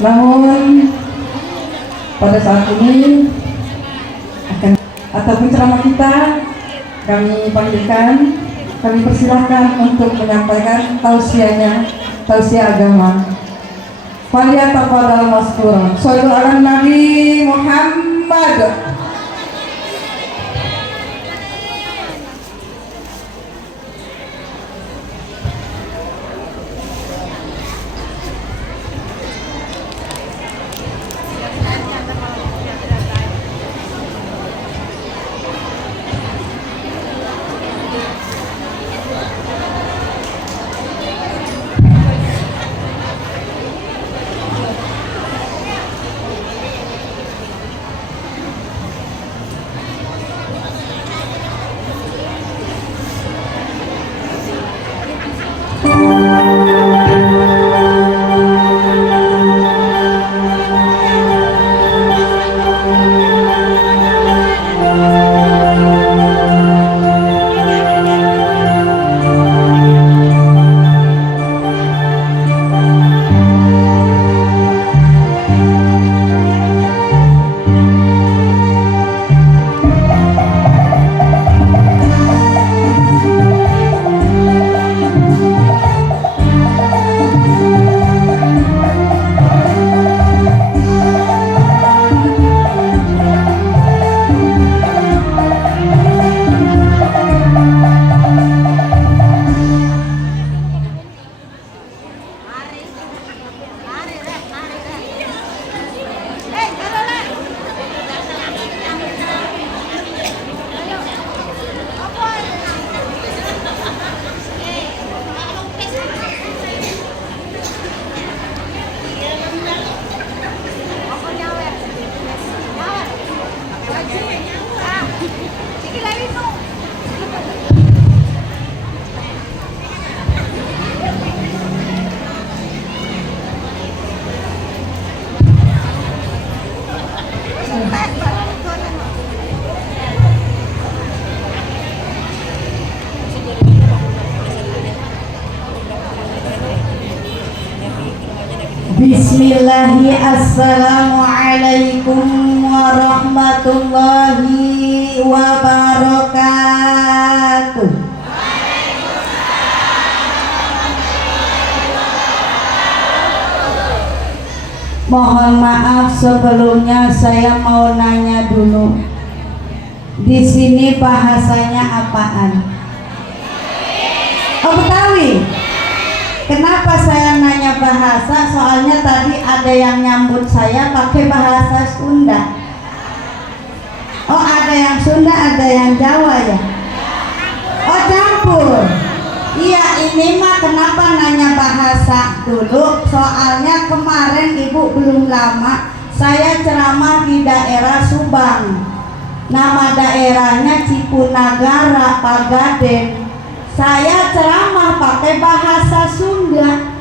Namun pada saat ini akan atau penceramah kita kami panggilkan, kami persilahkan untuk menyampaikan tausiahnya, tausiah agama. Falyatafadhal mazkuran. Shallu ala Nabi Muhammad. Bismillahi, assalamualaikum warahmatullahi wabarakatuh. Mohon maaf sebelumnya, saya mau nanya dulu. Di sini bahasanya apaan? Oh, Betawi. Kenapa saya nanya bahasa? Soalnya tadi ada yang nyambut saya pakai bahasa Sunda. Oh, ada yang Sunda, ada yang Jawa ya? Oh, campur. Iya, ini mah kenapa nanya bahasa dulu? Soalnya kemarin Ibu belum lama saya ceramah di daerah Subang. Nama daerahnya Cipunagara, Pagaden. Saya ceramah pakai bahasa Sunda.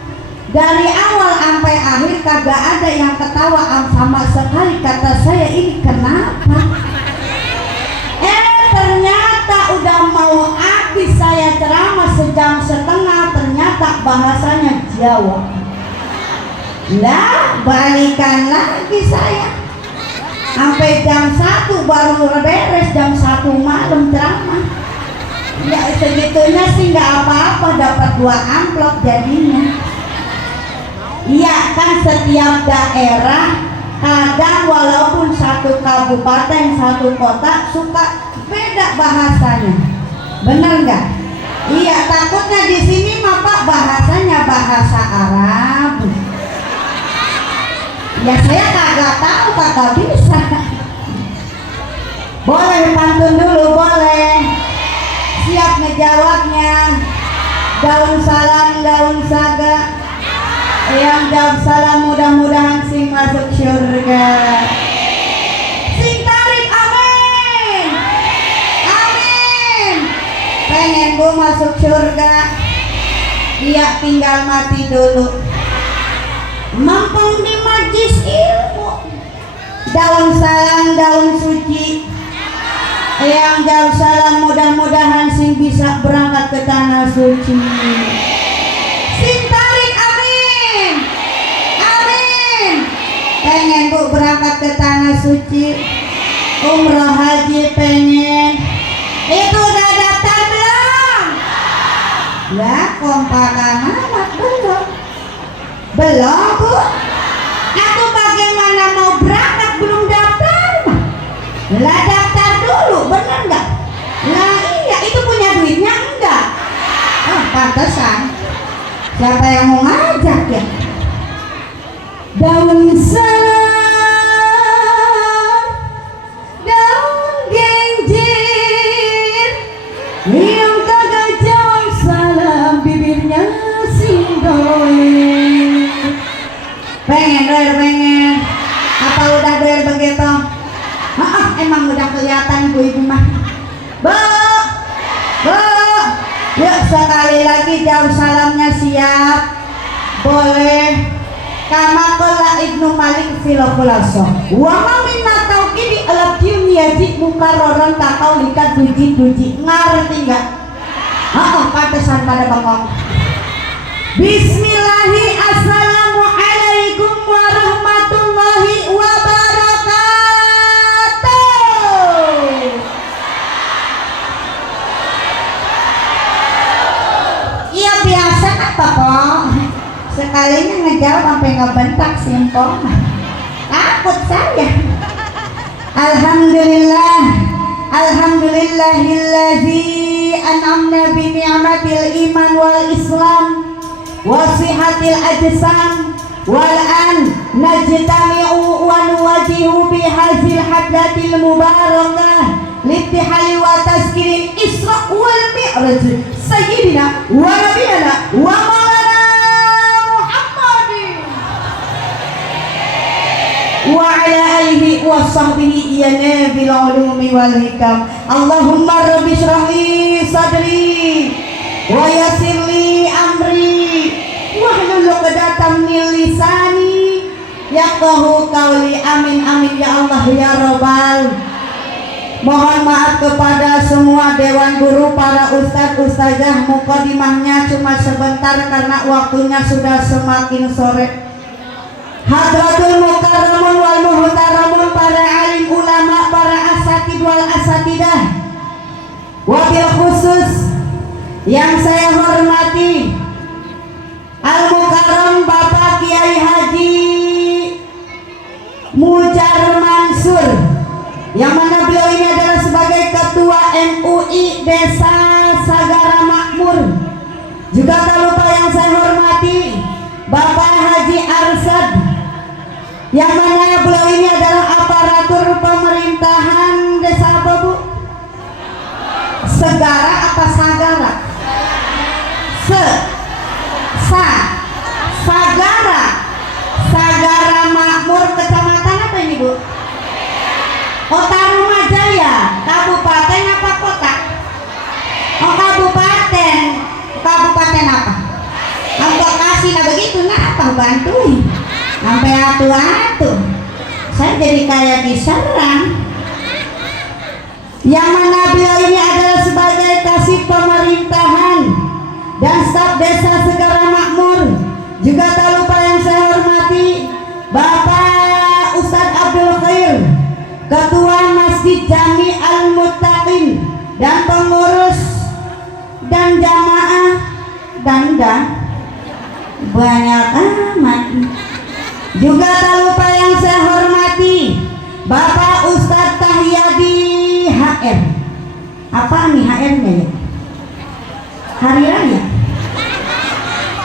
Dari awal sampai akhir kagak ada yang ketawa sama sekali. Kata saya, ini kenapa? Ternyata udah mau habis saya ceramah sejam setengah, ternyata bahasanya Jawa. Lah, balikan lagi saya. Sampai jam 1 baru beres, jam 1 malam ceramah. Ya segitunya sih nggak apa-apa, dapat 2 amplop jadinya. Iya kan, setiap daerah kadang walaupun satu kabupaten, satu kota suka beda bahasanya. Bener nggak? Iya, takutnya di sini mah Pak bahasanya bahasa Arab. Ya saya kagak tahu, kagak bisa. Boleh pantun dulu, boleh. Siap ngejawabnya. Daun salam, daun saga. Yang jawab salam mudah-mudahan sing masuk surga. Sing tarik amin. Amin. Pengen gua masuk surga. Iya, tinggal mati dulu. Mampung di majlis ilmu. Daun salam, daun suci. Yang jauh salam mudah-mudahan sing bisa berangkat ke tanah suci. Sing tarik amin. Amin. Pengen Bu berangkat ke tanah suci, umroh haji pengen. Itu udah daftar belum? Lah kompakan amat belum. Belum Bu. Aku bagaimana mau berangkat belum daftar mah? Lah daftar dulu, bener nggak? Lah iya, itu punya duitnya enggak? Oh pantesan. Siapa yang mau ngajak ya? Daun salam, daun genjer, yang kagak jauh salam bibirnya sindoe. Pengen doer pengen. Apa udah doer begitu? Emang udah kelihatan ibu-ibu mah. Bu, yuk sekali lagi jauh salamnya siap. Boleh. Kama qala Ibnu Malik filokulaso wa ma minna tauqidi alabdium yajid mukarroran takau likat duji ngerti nggak? Pantesan pada bengong. Bismillahi assalamualaikum warahmatullahi wabarakatuh. Iya biasa apa kok? Sekalinya ngejawab sampai ngebentak simpel. Takut saya. Alhamdulillah, alhamdulillahillazi an'amna bi ni'matil iman wal islam wa sihatil ajsam wal an najtami'u wa nuwajihu bi hadzal hadratil mubarakah littihali wa tazkirin isra wal mi'raj sayyidina wa nabiyana wa wa ala alihi wa sahbihi ya nabil ulumi wal hikam. Allahumma rabbi shrah li sadri wa yassir li amri wahlul 'uqdatam min lisani yafqahu qawli. Amin amin ya Allah ya Rabbal. Mohon maaf kepada semua dewan guru, para ustadz ustazah. Mukadimahnya cuma sebentar karena waktunya sudah semakin sore. Hadratul mukarramun wal muhtaramun, para alim ulama, para asatid wal asatidah. Wabil khusus yang saya hormati Al Mukarram Bapak Kiai Haji Mujar Mansur, yang mana beliau ini adalah sebagai Ketua MUI Desa Sagara Makmur. Juga tak lupa yang saya hormati Bapak Haji Arsad, yang mana beliau ini adalah aparatur pemerintahan desa apa Bu? Segara apa Sagara? Sagara Makmur, kecamatan apa ini Bu? Kota Rumajaya, kabupaten apa kota? Oh kabupaten. Kabupaten apa? Bekasi. Nah begitu, nah apa bantuin sampai atu-atu saya jadi kayak diserang. Yang mana beliau ini adalah sebagai kasih pemerintahan dan staf desa Segara Makmur. Juga tak lupa yang saya hormati Bapak Ustadz Abdul Khair, Ketua Masjid Jami Al-Muttaqin, dan pengurus dan jamaah dan banyak amat. Juga tak lupa yang saya hormati Bapak Ustadz Tahyadi HR. Apa nih HR-nya ya? Hari Raya.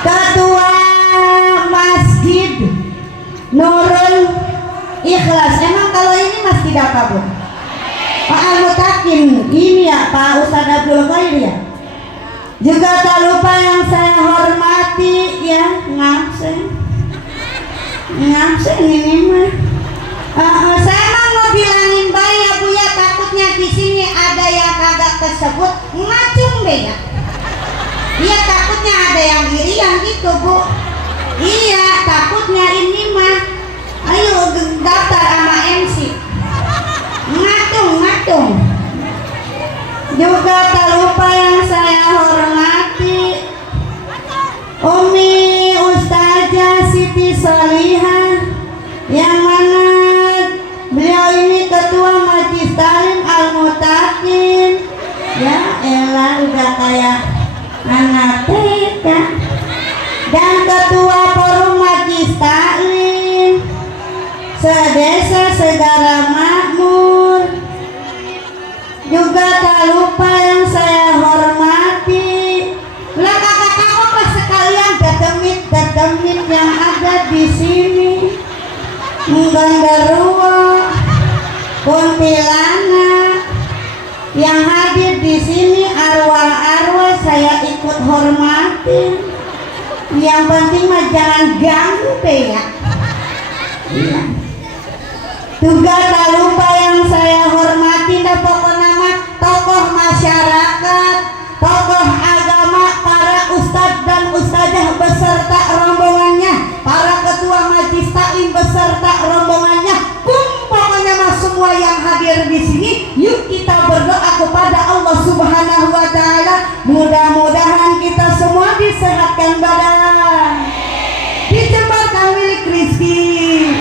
Ketua Masjid Nurul Ikhlas. Emang kalau ini masjid apa Bu? Pak Al-Mutakin ini ya, Pak Ustadz Abdul Khair ya. Juga tak lupa yang saya hormati ya, ngabsen ini mah. Saya mau bilangin baik ya Bu ya, takutnya di sini ada yang kagak tersebut ngacung deh ya. Iya takutnya ada yang iri yang gitu Bu. Iya takutnya ini mah. Ayo daftar sama MC. Ngatung. Juga tak lupa yang saya hormati Umi Ustazah Siti Solihah, yang mana udah kayak anak TK. Dan ketua forum Majlis Taklim sedesa segara makmur, juga tak lupa yang saya hormati lah kakak-kakak sekalian, dedemit yang ada di sini, Menggandaruo, kuntilanak yang hadir di sini, arwah-arwah saya ikut hormati. Yang penting mah jangan ganggu ya. Iya. Juga tak lupa yang saya hormati dan pokoknya mah tokoh masyarakat, tokoh agama, para ustadz dan ustazah beserta rombongannya, para ketua Majlis Taklim beserta rombongannya, pokoknya mah semua yang hadir di sini. Yuk kita berdoa kepada Allah Subhanahu wa taala, mudah-mudahan kita semua disehatkan badan, dicembarkan milik rezeki,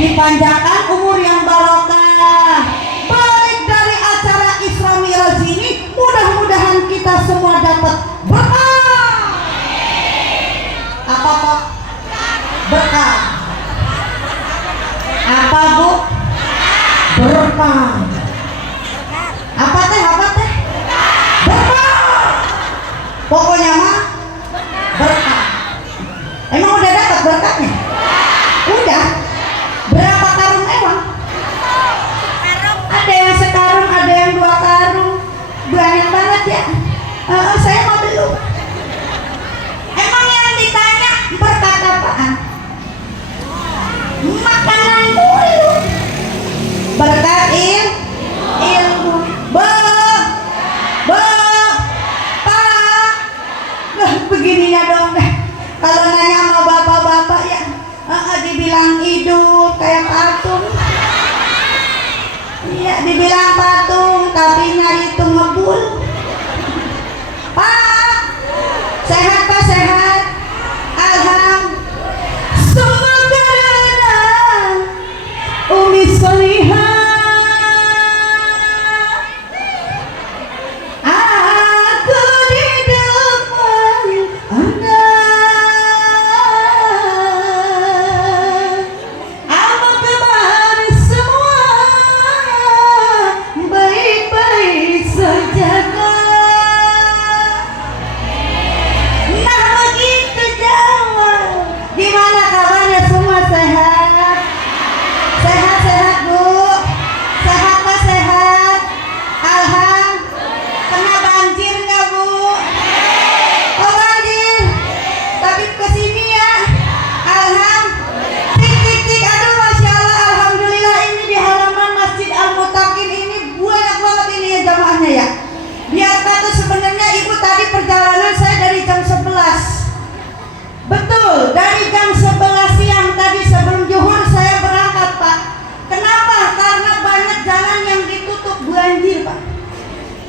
dipanjangkan umur yang barokah. Balik dari acara Isra Mi'raj ini, mudah-mudahan kita semua dapat berkah. Apa Pak? Berkah. Apa Bu? Berkah. Apa teh? Apa teh? Berkah. Pokoknya mah berkah. Emang udah dapat berkahnya? Udah. Berapa karung emang? Ada yang sekarung, ada yang 2 karung. Banyak banget ya. Saya mau belum. Emang yang ditanya berkah apaan? Makanan mulu. Berkah ilmu. Begininya dong deh. Kalau nanya sama bapak-bapak ya, dibilang hidup kayak patung. Iya, dibilang patung, tapi itu ngebul. Pak, sehat Pak, sehat. Alhamdulillah. Semoga Umi Solihah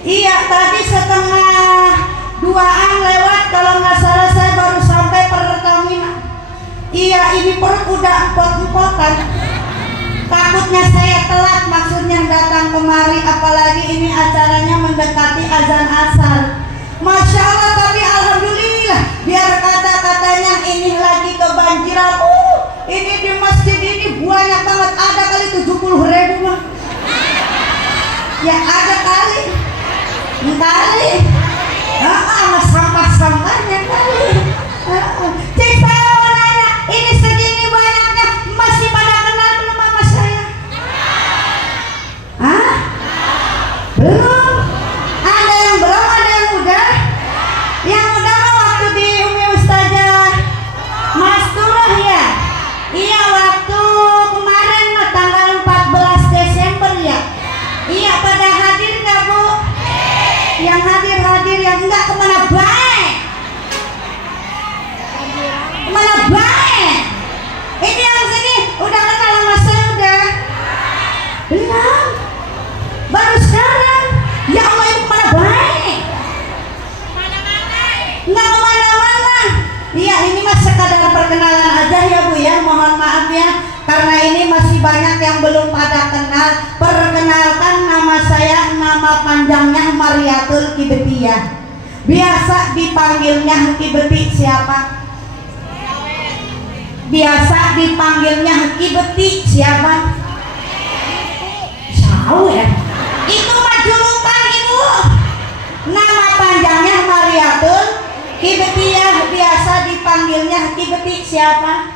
iya, tadi setengah 2-an lewat, kalau nggak salah saya baru sampai Pertamina. Iya, ini perut udah empot-empotan. Takutnya saya telat, maksudnya datang kemari, apalagi ini acaranya mendekati azan asar. Masya Allah, tapi alhamdulillah, biar kata-katanya ini lagi kebanjiran. Ini di masjid ini banyak banget, ada kali 70.000 mah. Ya ada kali. Sama sampah-sampahnya kali. Cik, saya mau nanya, ini segini banyaknya masih pada kenal belum sama saya? Hah? Belum? Ada yang belum, ada yang udah? Yang udah mah waktu di Umi Ustazah Masturah ya? Iya, waktu kemarin mah tanggal 14 Desember ya? Iya, pada hadir nggak Bu? Yang hadir, yang enggak kemana baik? Kemana baik? Ini yang sini udah kenal sama saya udah? Belum? Baru sekarang? Ya Allah, itu kemana baik? Enggak kemana-mana. Iya, ini mah sekadar perkenalan aja ya Bu ya, mohon maaf ya, karena ini masih banyak yang belum pada kenal. Perkenalkan, nama saya nama panjangnya Mariatul Kibetiyah. Biasa dipanggilnya Kibeti siapa? Biasa dipanggilnya Kibeti siapa? Sawer. Itu mah julukan Ibu. Nama panjangnya Mariatul Kibetiyah, biasa dipanggilnya Kibeti siapa?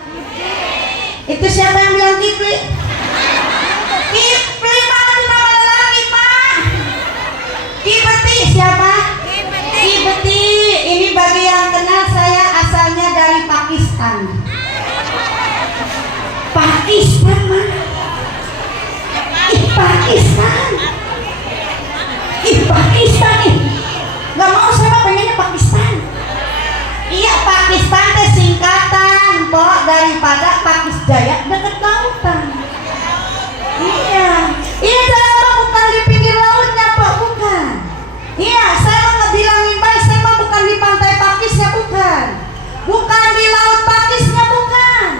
Itu siapa yang bilang Kibli? Kibli mah nama lelaki Pak. Kibeti siapa? Kibeti. Ini bagi yang kenal, saya asalnya dari Pakistan. Pakistan mana? Pakistan. Pakistan nih. Gak mau, saya pengennya Pakistan. Iya, Pakistan teh singkatan Pok daripada Pakis Jaya, dekat lautan. Iya, saya mah bukan di pinggir lautnya Pok, bukan. Iya, saya mah ngebilangin baik, saya mah bukan di pantai Pakisnya, bukan. Bukan di laut Pakisnya, bukan.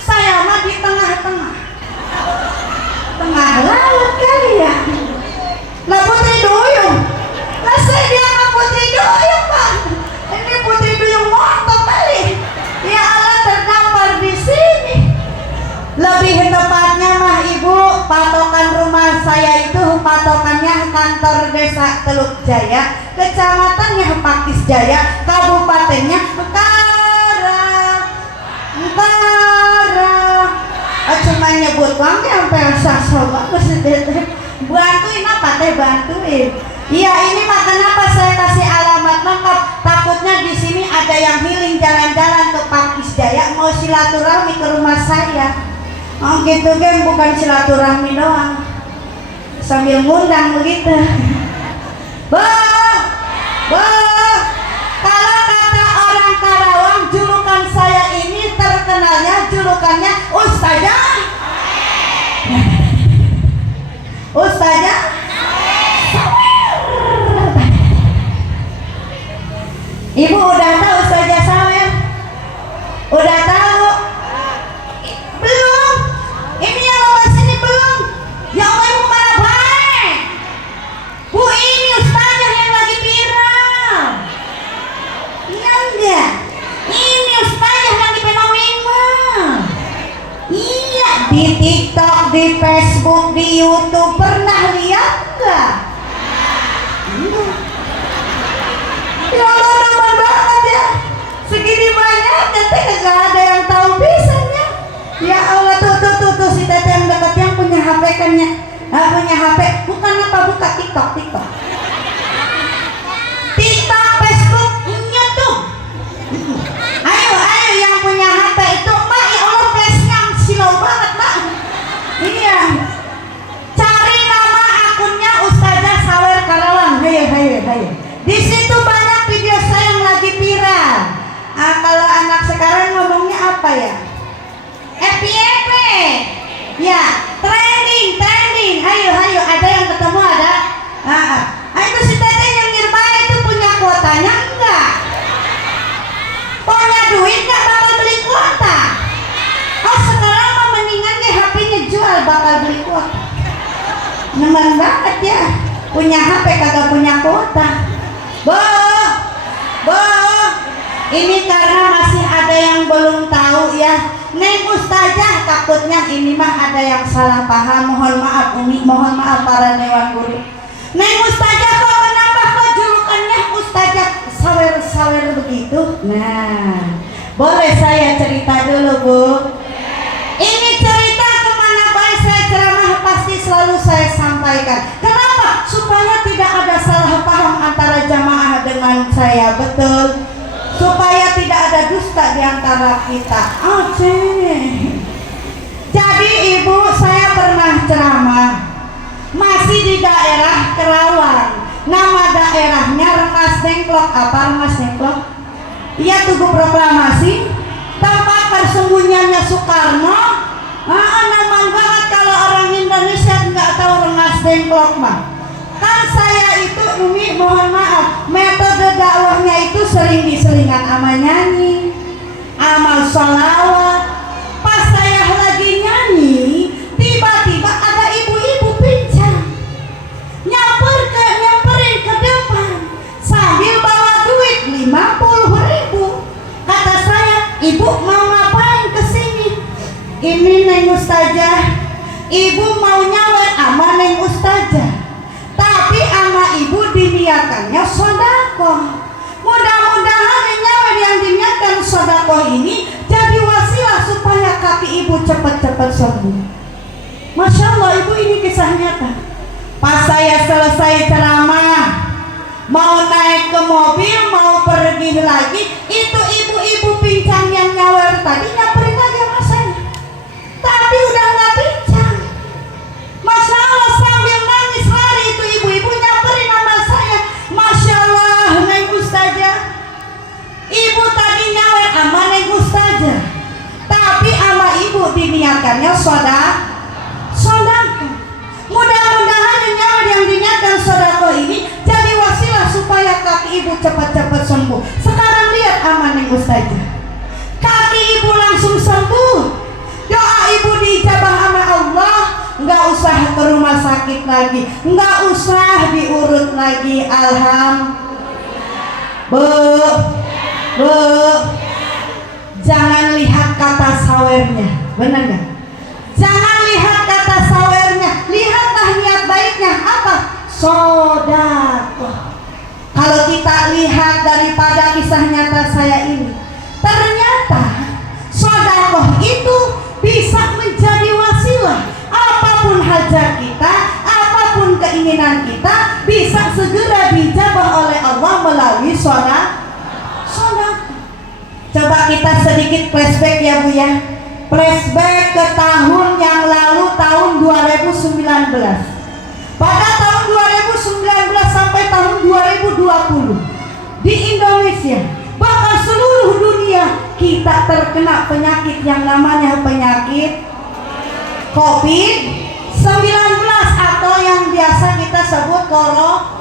Saya mah di tengah-tengah. Tengah laut kali ya. Lah Putri Duyung. Lah saya dianggap Putri Duyung Pak. Ini Putri Duyung motor kali. Ya Allah, terdampar di sini. Lebih tepatnya mah Ibu, patokan rumah saya itu patokannya kantor desa Teluk Jaya, kecamatannya Pakis Jaya, kabupatennya Karang. Cuma nyebut uangnya sampai sasoba bantuin apa teh, bantuin. Iya, ini mah kenapa saya kasih alamat lengkap, takutnya di sini ada yang healing jalan-jalan ke Pakis Jaya mau silaturahmi ke rumah saya. Oh gitu kan, bukan silaturahmi doang, sambil ngundang begitu. Kalau kata orang Karawang, julukan saya ini terkenalnya julukannya Ustazah. Ustazah Ibu udah tahu Ustazah Sawer? Udah tahu? Belum? Ini yang lomba sini belum? Ya Allah, Ibu mana baik? Bu, ini Ustazah yang lagi viral. Iya enggak? Ini Ustazah lagi fenomenal. Iya, di TikTok, di Facebook, di YouTube, pernah lihat enggak? Ya Allah, nama banget ya. Segini banyaknya teh gak ada yang tahu bisanya. Ya Allah, tuh si teteh yang dekat yang punya HP kan ya. Punya HP, bukan apa, buka TikTok. TikTok, Facebook, YouTube. Ayo yang punya HP itu, Mak, ya Allah, flashnya silau banget, Mak. Iya. Cari nama akunnya Ustazah Sawer Karawang. Hayo. Di situ banyak video saya yang lagi viral. Kalau anak sekarang ngomongnya apa ya? FYP. Ya, trending. Hayo, ada yang ketemu ada. Itu si teteh yang Nirmaya itu punya kuotanya enggak? Punya duit enggak bakal beli kuota? Oh, sekarang mah mendingan deh HP-nya jual, bakal beli kuota. Nemen banget ya, punya HP kagak punya kuota. Ini karena masih ada yang belum tahu ya, Neng Ustazah, takutnya ini mah ada yang salah paham. Mohon maaf Umi, mohon maaf para Dewan Guru. Neng Ustazah kok kenapa kok julukannya Ustazah Sawer begitu? Nah, boleh saya cerita dulu Bu? Ini cerita kemana baik saya ceramah pasti selalu saya sampaikan. Kenapa? Supaya tidak ada salah paham antara jamaah dengan saya, betul? Supaya tidak ada dusta di antara kita. Jadi Ibu, saya pernah ceramah masih di daerah Kerawang. Nama daerahnya Rengas Dengklok. Apa Rengas Dengklok? Iya, Tugu Proklamasi, tempat persembunyiannya Soekarno. Nama banget kalau orang Indonesia nggak tahu Rengas Dengklok mah. Kan saya itu Umi, mohon maaf, metode dakwahnya itu sering diselingan sama nyanyi, amal sholawat. Pas saya lagi nyanyi, tiba-tiba ada ibu-ibu pincang Ibu mau ngapain kesini? Ini Neng Ustazah, ibu mau nyawer sama Neng Ustazah, tapi ama ibu diniatannya sodako. Mudah-mudahan nyawer yang diniatkan sodako ini jadi wasilah supaya kaki ibu cepat-cepat sembuh. Masya Allah, ibu, ini kisah nyata. Pas saya selesai ceramah, mau naik ke mobil, mau pergi lagi, itu ibu-ibu pincang yang nyawer tadi nyamperin aja sama saya, tapi udah nggak pincang. Masya Allah, sambil nangis lari itu ibu-ibu nyamperin sama saya. Masya Allah, Neng Ustazah, ibu tadi nyawer sama Neng Ustazah, tapi sama ibu diniatkannya sodako. Mudah-mudahan nyawer yang diniatkan sodako ini jadi wasilah supaya kaki ibu cepat-cepat sembuh. Sekarang lihat aman Neng Ustazah, kaki ibu langsung sembuh. Doa ibu diijabah sama Allah, nggak usah ke rumah sakit lagi, nggak usah diurut lagi. Alhamdulillah. Bu, jangan lihat kata sawernya, benar nggak? Jangan lihat kata sawernya, lihatlah niat baiknya apa? Sodako. Kalau kita lihat daripada kisah nyata saya ini, ternyata sodako itu bisa menjadi wasilah. Apapun hajat kita, apapun keinginan kita, bisa segera dijabah oleh Allah melalui sodako. Coba kita sedikit flashback ya Bu ya. Flashback ke tahun yang lalu, tahun 2019. Pada tahun 2019 sampai tahun 2020 di Indonesia, bahkan seluruh dunia, kita terkena penyakit yang namanya penyakit COVID-19 atau yang biasa kita sebut corona.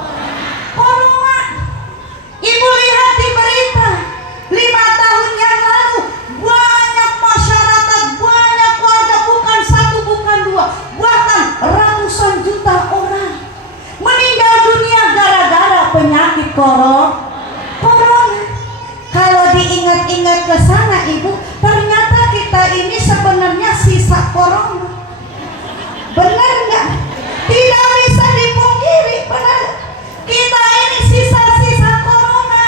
Ibu lihat di berita, 5 tahun yang lalu banyak masyarakat, banyak warga, bukan satu, bukan dua, bahkan ratusan juta orang meninggal dunia gara-gara penyakit corona. Kalau diingat-ingat ke sana ibu, ternyata kita ini sebenarnya sisa corona. Benar nggak? Tidak bisa dipungkiri, benar. Kita ini sisa-sisa corona.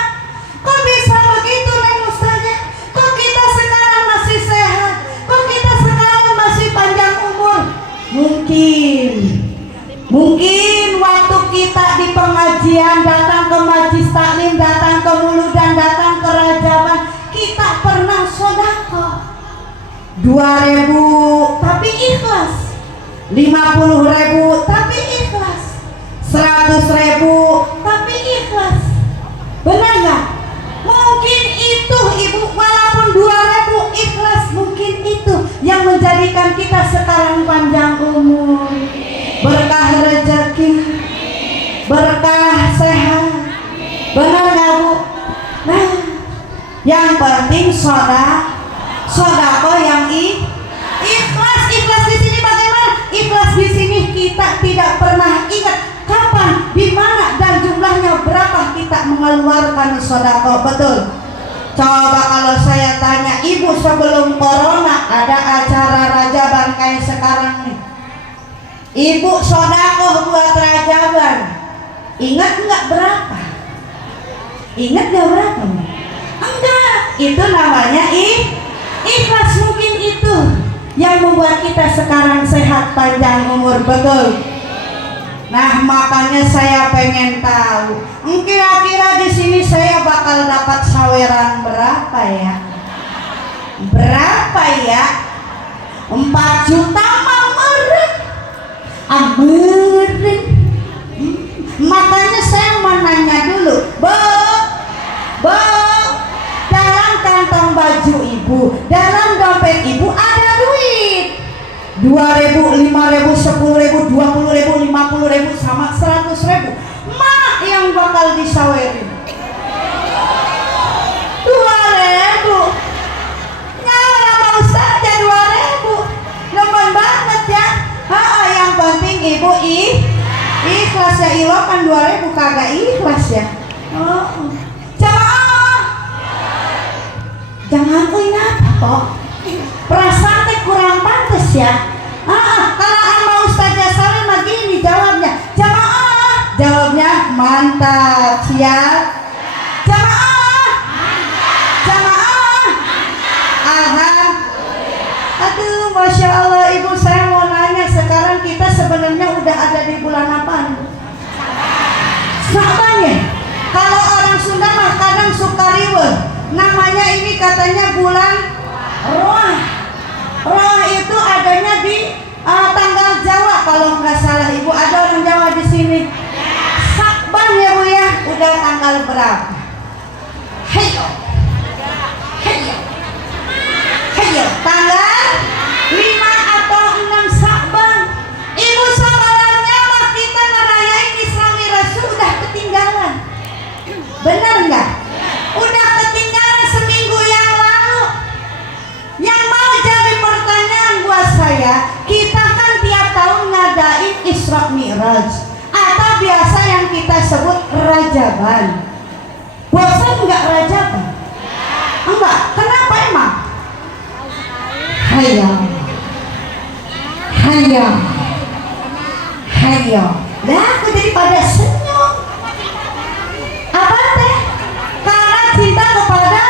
Kok bisa begitu Neng Ustazah? Kok kita sekarang masih sehat? Kok kita sekarang masih panjang umur? Mungkin waktu kita di pengajian, datang ke majlis taklim, datang ke muludan, datang ke rajaban, kita pernah sodako 2.000 tapi ikhlas, 50.000 tapi ikhlas, 100.000 tapi ikhlas. Benar nggak? Mungkin itu ibu, walaupun 2.000 ikhlas, mungkin itu yang menjadikan kita sekarang panjang umur, berkah rezeki, berkah sehat. Benar nggak Bu? Nah, yang penting sodako yang ikhlas. Ikhlas di sini bagaimana? Ikhlas di sini kita tidak pernah ingat kapan, di mana, dan jumlahnya berapa kita mengeluarkan sodako. Betul? Coba kalau saya tanya ibu, sebelum corona ada acara rajaban kayak sekarang nih, ibu sodako buat rajaban, ingat nggak berapa? Ingat nggak berapa? Enggak, itu namanya ikhlas. Mungkin itu yang membuat kita sekarang sehat panjang umur. Betul? Nah, makanya saya pengen tahu, kira-kira di sini saya bakal dapat saweran berapa ya? Berapa ya? 4 juta meren. Makanya saya mau nanya dulu, Bu, dalam kantong baju ibu, dalam dompet ibu ada duit 2.000, 5.000, 10.000, 20.000, 50.000 sama 100.000. Mana yang bakal disawerin? 2.000. Nyala mau saja 2.000. Nemen banget ya. Yang penting ibu ikhlas ya. Ilo kan 2.000 kagak ikhlas ya. Jangan apa kok. Perasaan teh kurang pantas ya. Kalau sama Ustazah Salim begini jawabnya, jamaah. Jawabnya mantap, siap. Jamaah. Jamaah. Aduh, Masya Allah Ibu, saya mau nanya, sekarang kita sebenarnya udah ada di bulan apa? Saban ya? Kalau orang Sunda mah kadang suka riwe. Namanya ini katanya bulan Roh. Roh itu adanya di tanggal Jawa kalau nggak salah Ibu. Ada orang Jawa di sini. Saban ya Bu ya. Udah tanggal berapa? Heyo. Heyo. Heyo. Tanggal 5 atau 6 Saban. Ibu sebenarnya mah kita ngerayain Isra Mi'raj udah ketinggalan. Benar nggak? Udah ketinggalan seminggu yang lalu. Yang mau jadi pertanyaan buat saya, kita kan tiap tahun ngadain Isra Mi'raj atau biasa yang kita sebut Rajaban. Bosan nggak Rajaban? Enggak. Kenapa emang? Hayam. Hayam. Hayam. Lah, aku jadi pada senyum. Apa teh? Karena cinta kepada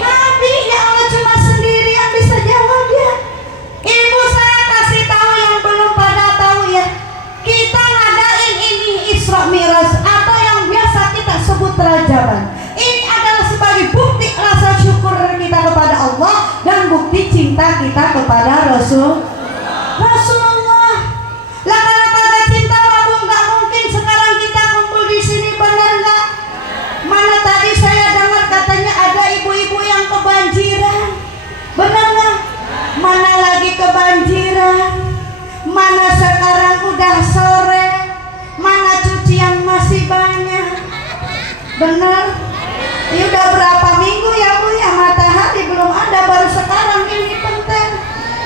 Nabi. Ya Allah, cuma sendiri yang bisa jawab ya. Ibu, saya kasih tahu yang belum pada tahu ya. Kita ngadain ini Isra Mi'raj atau yang biasa kita sebut Rajaban. Ini adalah sebagai bukti rasa syukur kita kepada Allah dan bukti cinta kita kepada Rasulullah. Lah karena pada cinta babu nggak mungkin sekarang kita kumpul di sini, benar nggak? Mana tadi saya dengar katanya ada ibu-ibu yang kebanjiran, benar nggak? Mana lagi kebanjiran? Mana sekarang udah sore? Mana cucian masih banyak? Benar? Ini udah berapa minggu ya Bu ya, matahari belum ada, baru sekarang ini penting.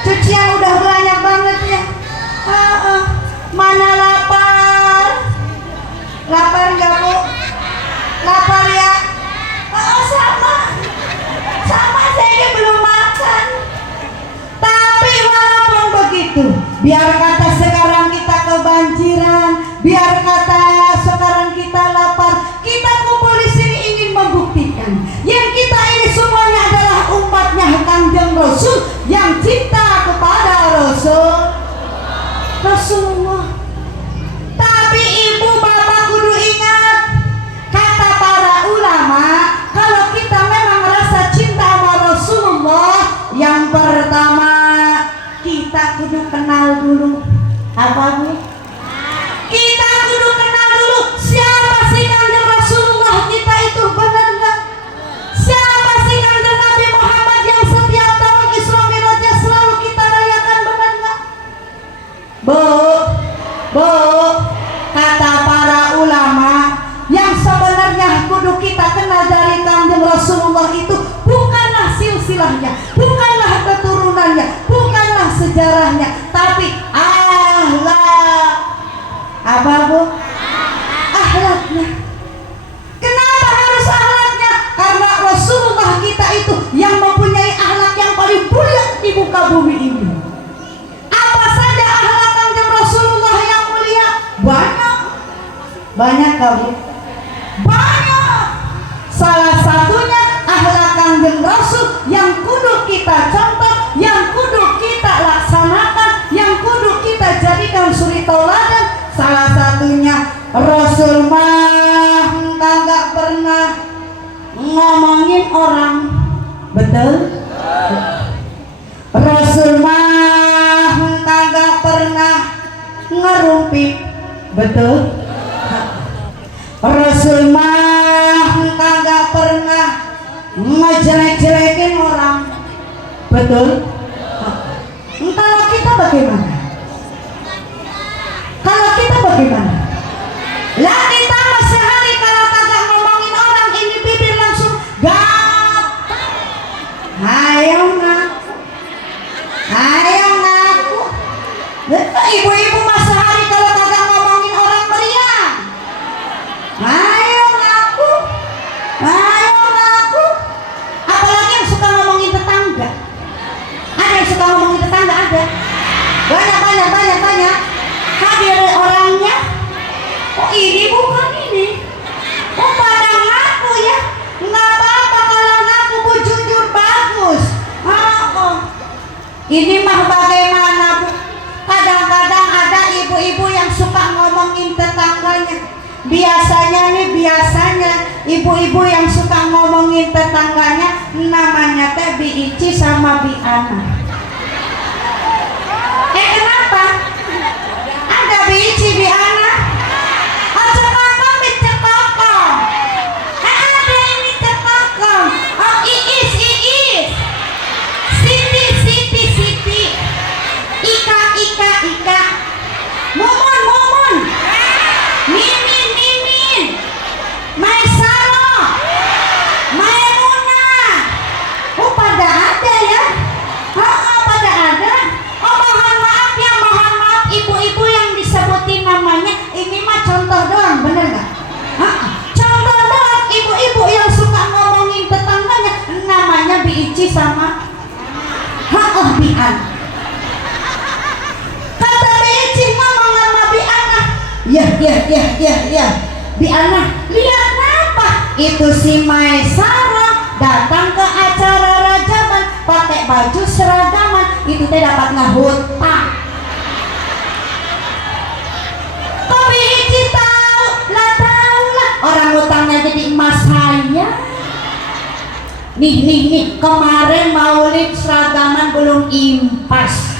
Cucian udah banyak banget ya. Mana lapar? Lapar nggak Bu? Lapar ya? Sama. Sama, saya belum makan. Tapi walaupun begitu, biar kata sekarang kita kebanjiran, biar kata sekarang kita lapar, kita kumpul di sini ingin membuktikan yang kita ini semuanya adalah umatnya Kanjeng Rasul yang cinta kepada Rasulullah. Tapi ibu bapak kudu ingat, kata para ulama, kalau kita memang rasa cinta sama Rasulullah, yang pertama kita kudu kenal dulu. Apa Bu? Kita kudu kenal dulu siapa sih Kanjeng Rasulullah kita itu, benar nggak? Siapa sih Kanjeng Nabi Muhammad yang setiap tahun Isra Mi'rajnya selalu kita rayakan, benar nggak? Bu, kata para ulama, yang sebenarnya kudu kita kenal dari Kanjeng Rasulullah itu bukanlah silsilahnya, bukanlah keturunannya, bukanlah sejarahnya, tapi akhlak. Apa Bu? Akhlaknya. Kenapa harus akhlaknya? Karena Rasulullah kita itu yang mempunyai akhlak yang paling mulia di muka bumi ini. Apa saja akhlak Kanjeng Rasulullah yang mulia? Banyak kamu? Banyak. Salah satunya akhlak Kanjeng Rasul yang kudu kita contoh, yang kudu kita laksanakan, yang kudu kita jadikan suri tauladan. Salah satunya Rasul mah kagak pernah ngomongin orang, betul? Rasul mah kagak pernah ngerumpi, betul? Rasul mah kagak pernah ngejelek-jelekin orang, betul? Kalau kita bagaimana? Kalau kita bagaimana? Lah kita mah sehari kalau kagak ngomongin orang ini bibir langsung gatal. Ayo ngaku. Ayo ngaku. Ibu-ibu mah sehari kalau kagak ngomongin orang meriang. Ayo ngaku. Ayo ngaku. Apalagi yang suka ngomong ada. Banyak. Hadir orangnya. Oh ini bukan ini. Oh pada ngaku ya. Nggak apa-apa kalau ngaku, Bu, jujur bagus. Ini mah bagaimana, Bu? Kadang-kadang ada ibu-ibu yang suka ngomongin tetangganya. Biasanya ibu-ibu yang suka ngomongin tetangganya namanya teh Bi Ici sama Bi Ana. Kenapa? Ada Bi Ici, Bi Ana. Cekakong. Ada ini cekakong. Oh Iis. Siti. Ika. Mumun. Mimin. Maisaro. Maimunah. Oh pada ada ya. Pada ada. Oh mohon maaf ibu-ibu yang disebutin namanya. Ini mah contoh doang, bener nggak? Contoh doang ibu-ibu yang suka ngomongin tetangganya namanya Bi Ici sama Bi Ana. Kata Bi Ici ngomong sama Bi Ana. Ya. Bi Ana, lihat apa? Itu si Maisara datang ke acara rajaman pakai baju seragaman. Itu teh dapat ngehutang. Kok Bi Ici tahu? Tahu. Orang hutangnya jadi emas saya. Nih, kemarin Maulid seragaman belum impas.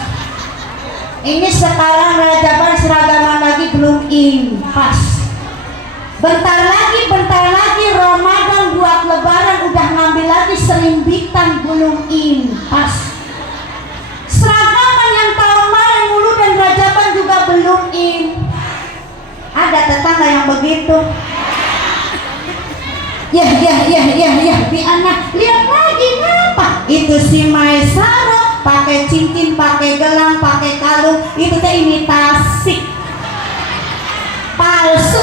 Ini sekarang rajaban seragaman lagi belum impas. Bentar lagi Ramadan buat lebaran udah ngambil lagi selimbitan belum impas. Seragaman yang tahun kemarin mulu dan rajaban juga belum Ada tetangga yang begitu. Ya Bi Ana, lihat lagi ngapa? Itu si Maisaro pakai cincin, pakai gelang, pakai kalung, itu teh imitasi. Palsu.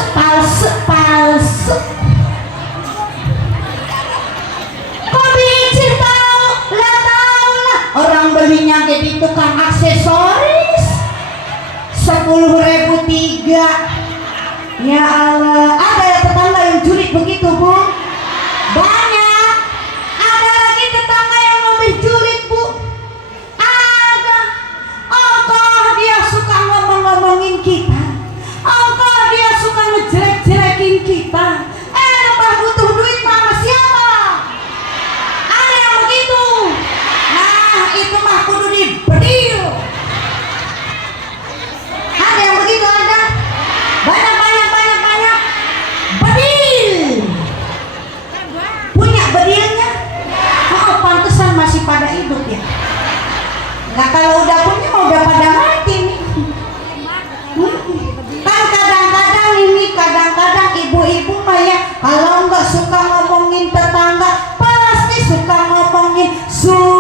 Kok Bi Ici tahu? Tahu lah. Orang belinya jadi tukang aksesoris 10.000 3. Ya Allah, ada tetangga yang julid begitu, Bu? Banyak. Ada lagi tetangga yang lebih julid, Bu. Ada. Dia suka ngomongin kita. Dia suka ngejelek-jelekin kita. Mbah butuh duit sama siapa? Ada yang begitu. Nah, itu mah kudu dibedil. Ada yang begitu, ada. Banyak. Bedil. Punya bedilnya. Pantesan masih pada hidup ya. Nah kalau udah punya udah pada mati nih. Kan kadang-kadang ibu-ibu mah ya kalau nggak suka ngomongin tetangga pasti suka ngomongin suap.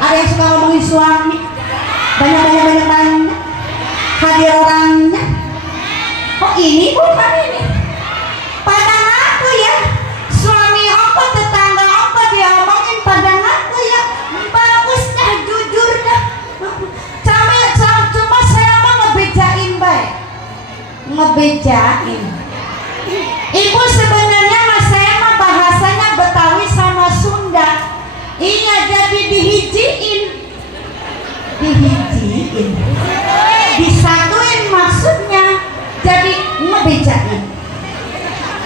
Ada yang suka ngomongin suami. Banyak. Hadir orangnya. Oh ini bukan ini. Pada ngaku ya. Suami apa tetangga apa dia omongin pada ngaku ya. Bagus dah, jujur dah. Cuma saya mah ngebejain baik. Ibu sebenarnya mas saya mah bahasanya Betawi sama Sunda. Iya jadi dihijiin. Disatuin maksudnya jadi ngebejain.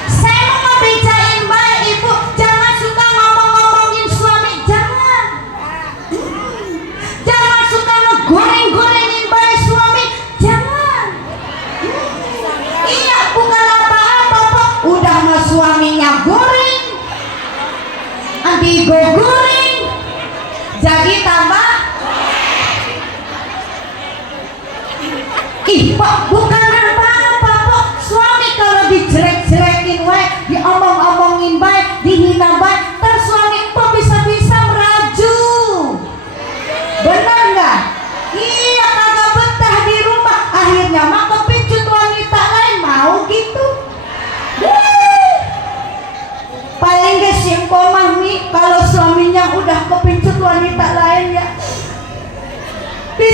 Saya mau ngebejain baik ibu. Jangan suka ngomongin suami. Jangan suka ngegoreng-gorengin baik suami. Jangan. Iya bukan apa-apa, Pak. Udah mas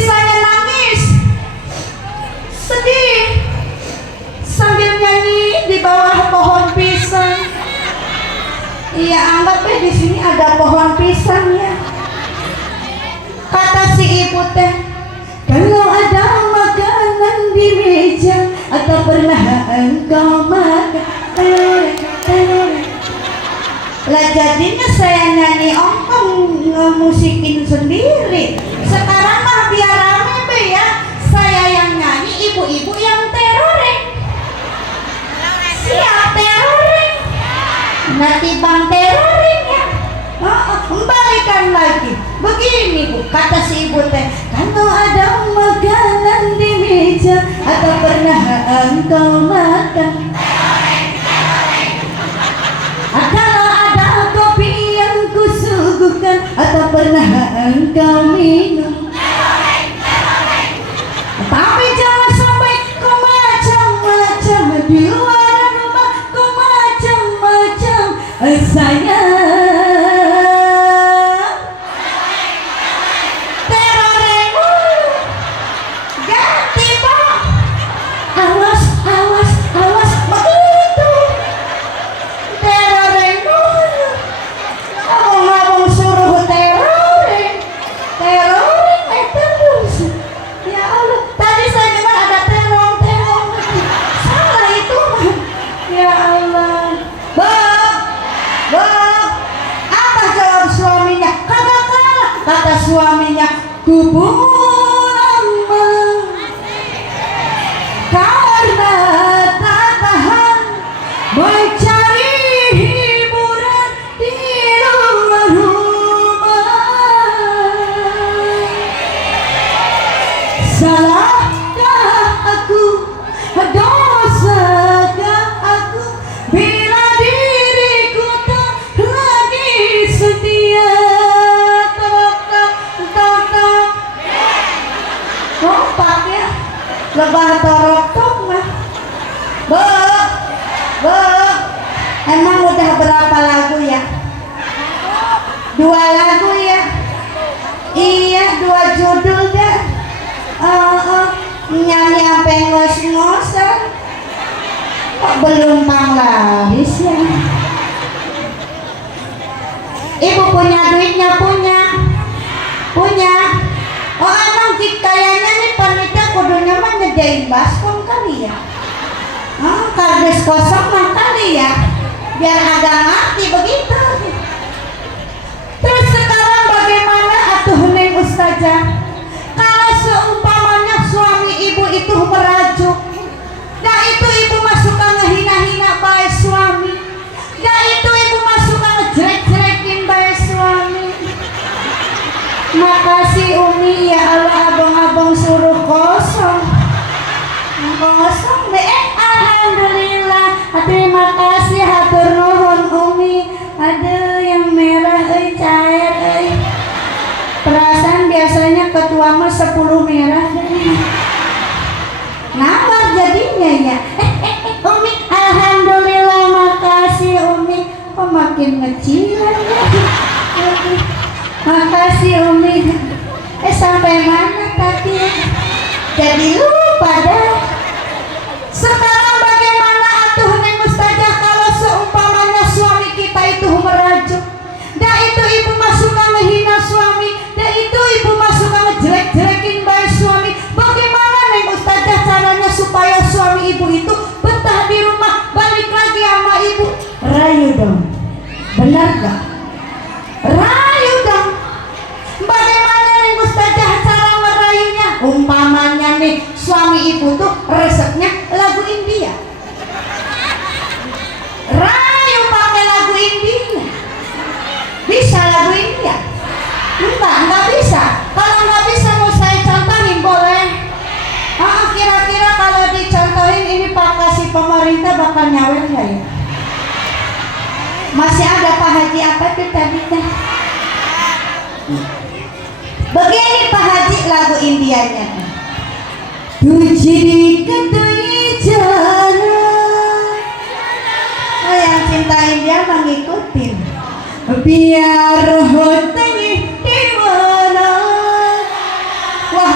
saya nangis, sedih sambil nyanyi di bawah pohon pisang. Iya, anggap di sini ada pohon pisang ya. Kata si ibu teh, kalau ada makanan di meja atau pernah engkau makan, lah jadinya saya nyanyi ongkong ngemusikin sendiri. Sekarang mah biar rame be ya, saya yang nyanyi, ibu-ibu yang teroring. Siap teroring, nanti bang teroring ya. Kembalikan lagi. Begini bu, kata si ibu teh, kalau ada makanan di meja atau pernah engkau makan, kalau ada kopi yang kusuguhkan atau pernah engkau minum, tapi jangan sampai kau macam-macam di luar rumah, kau macam-macam sayang. Suaminya kuburan karena tak tahan mencari hiburan di luar rumah. Salahkah aku, dosakah aku bila diriku tak lagi setia? Lebah torok mah. Emang udah berapa lagu ya? 2 lagu ya? Iya, 2 judul dah. Nyanyi sampai ngos-ngosan. Kok belum panglaris ya? Ibu punya duitnya? Punya. Oh emang kayaknya nih panitia kudunya mah nyediain baskom kali ya. Kardus kosong mah kali ya, biar agak ngerti begitu. Terus sekarang bagaimana atuh Neng Ustazah, kalau seumpamanya suami ibu itu merajuk, nah itu ibu mah suka ngehina-hina bae suami, nah itu ibu mah suka ngejelek-jelekin bae suami. Makasih Umi, ya Allah, abang-abang suruh kosong deh. Alhamdulillah, terima kasih, hatur nuhun Umi. Aduh yang merah cair perasaan biasanya ketua mah 10 merah nawar jadinya ya. Umi, alhamdulillah, makasih Umi. Kok makin ngecilan ya? Makasih Umi. Sampai mana tadi? Jadi lupa dah. Sekarang bagaimana atuh Neng Ustazah kalau seumpamanya suami kita itu merajuk, dah itu ibu mah suka ngehina suami, dah itu ibu mah suka ngejelek-jelekin baik suami. Bagaimana Neng Ustazah caranya supaya suami ibu itu betah di rumah, balik lagi sama ibu? Rayu dong, benar gak? Rayu dong. Bagaimana Neng Ustazah cara merayunya? Umpamanya nih suami ibu tuh resepnya lagu India, rayu pakai lagu India. Bisa lagu India? Enggak bisa. Kalau nggak bisa mau saya contohin boleh? Kira-kira kalau dicontohin ini Pak kasih pemerintah bakal nyawer nggak ya? Masih ada Pak Haji apa tuh tadi teh? Begini Pak Haji lagu Indianya. Tuji ketui jalan. Oh yang cinta India mengikutin. Biar hotanya di mana? Wah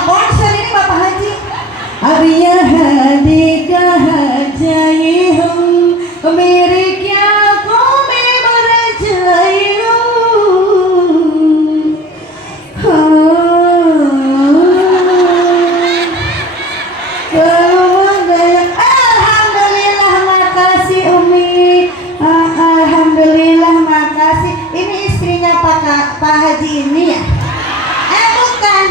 अब यह देखा जाए हम मेरे क्या को में मर जाए Alhamdulillah, makasih Umi. Alhamdulillah, makasih. Ini istrinya Pak Haji ini ya? Bukan.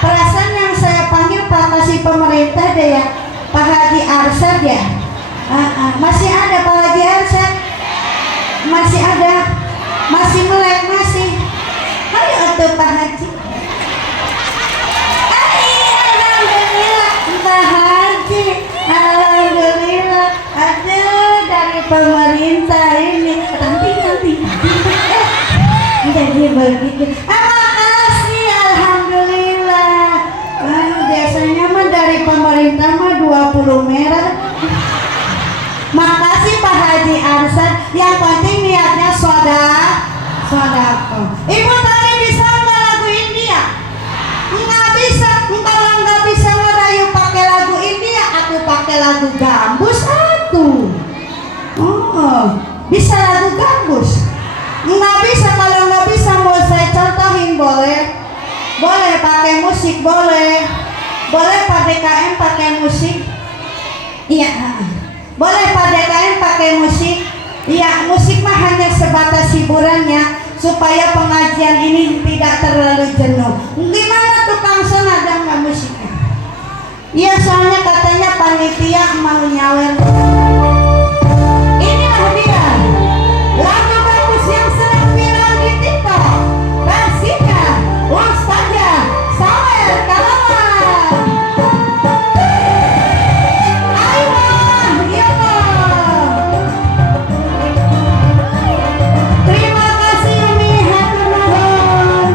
Perasaan yang saya panggil Pak Kasih pemerintah deh ya, Pak Haji Arsyad ya. Masih ada Pak Haji Arsyad? Masih ada? Masih melek masih? Ayo atuh Pak Haji. Alhamdulillah Pak Haji. Alhamdulillah. Aduh, dari pemerintah ini. Nanti. Jadi begitu. Makasih, alhamdulillah. Biasanya mah dari pemerintah mah 20 merah. Makasih Pak Haji Arsyad. Yang penting niatnya sodako. Ibu tadi bisa nggak lagu India? Nggak bisa. Kalau nggak bisa ngerayu pakai lagu India, aku pakai lagu gambus satu. Oh, bisa lagu gambus? Nggak bisa. Kalau nggak bisa mau saya contohin boleh? Boleh pakai musik, boleh Pak DKM pakai musik? Iya. Boleh Pak DKM pakai musik? Iya, musik mah hanya sebatas hiburannya supaya pengajian ini tidak terlalu jenuh. Gimana tukang son ada nggak musiknya? Iya, soalnya katanya panitia mau nyawer. Inilah dia lagu bagus yang sedang viral di TikTok. Versinya Ustazah Sawer Kalawan. Terima kasih Umi, hatur nuhun.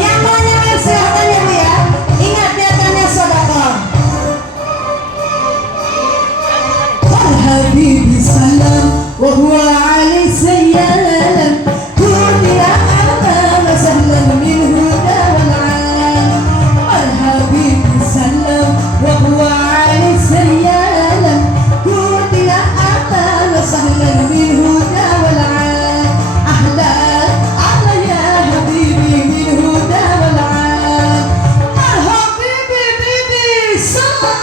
Yang mau nyawer silahkan ya Bu ya. Ingat niatannya sedekah. Habibi salam wa huwa ali sayyalam kuni ahlan wa sahlan min huda wal alam. Habibi salam wa huwa ali sayyalam kuni ahlan wa sahlan min huda wal alam. Ahlan ya habibi min huda wal alam. Habibi bibi salam.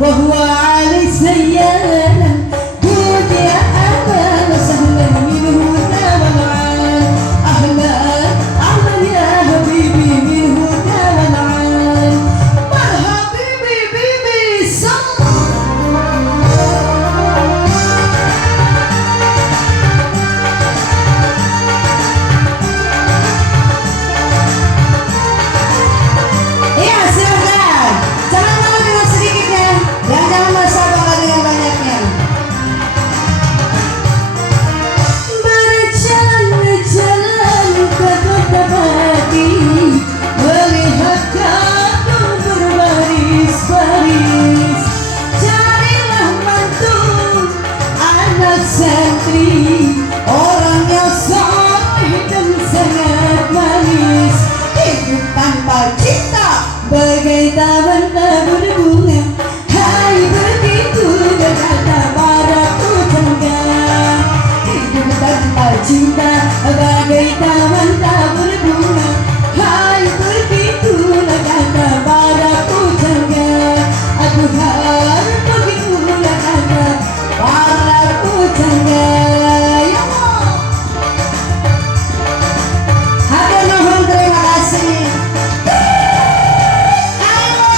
وهو علي سيالا قلت يا أهلا وسهلا من هدى والعال. أهلا يا حبيبي من هدى والعال. مرحبا بيبي صلى. Iya silahkan, jangan malu dengan sedikitnya dan jangan merasa bangga dengan banyaknya. Berjalan ke kota hati, melihat kamu berbaris-baris. Carilah mantu anak santri, orang yang soleh dan sangat manis. Hidup tanpa cinta bagai taman tabur bunga. Hai begitu berkata para pujangga. Hidup tanpa cinta bagai taman tabur bunga. Hai begitu kata para pujangga. Aku harap begitu kata para pujangga. Ya Allah. Hatur nuhun, terima kasih. Ayo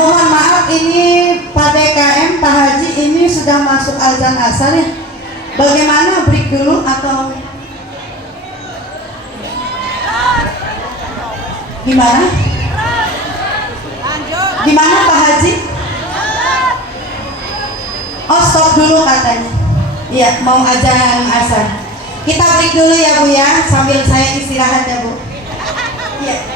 Mohon maaf, ini Pak DKM, Pak Haji, ini sudah masuk azan asar ya. Bagaimana, break dulu atau gimana? Gimana Pak Haji? Oh, stop dulu katanya. Iya, mau azan asar. Kita break dulu ya Bu ya, sambil saya istirahat ya Bu. Iya.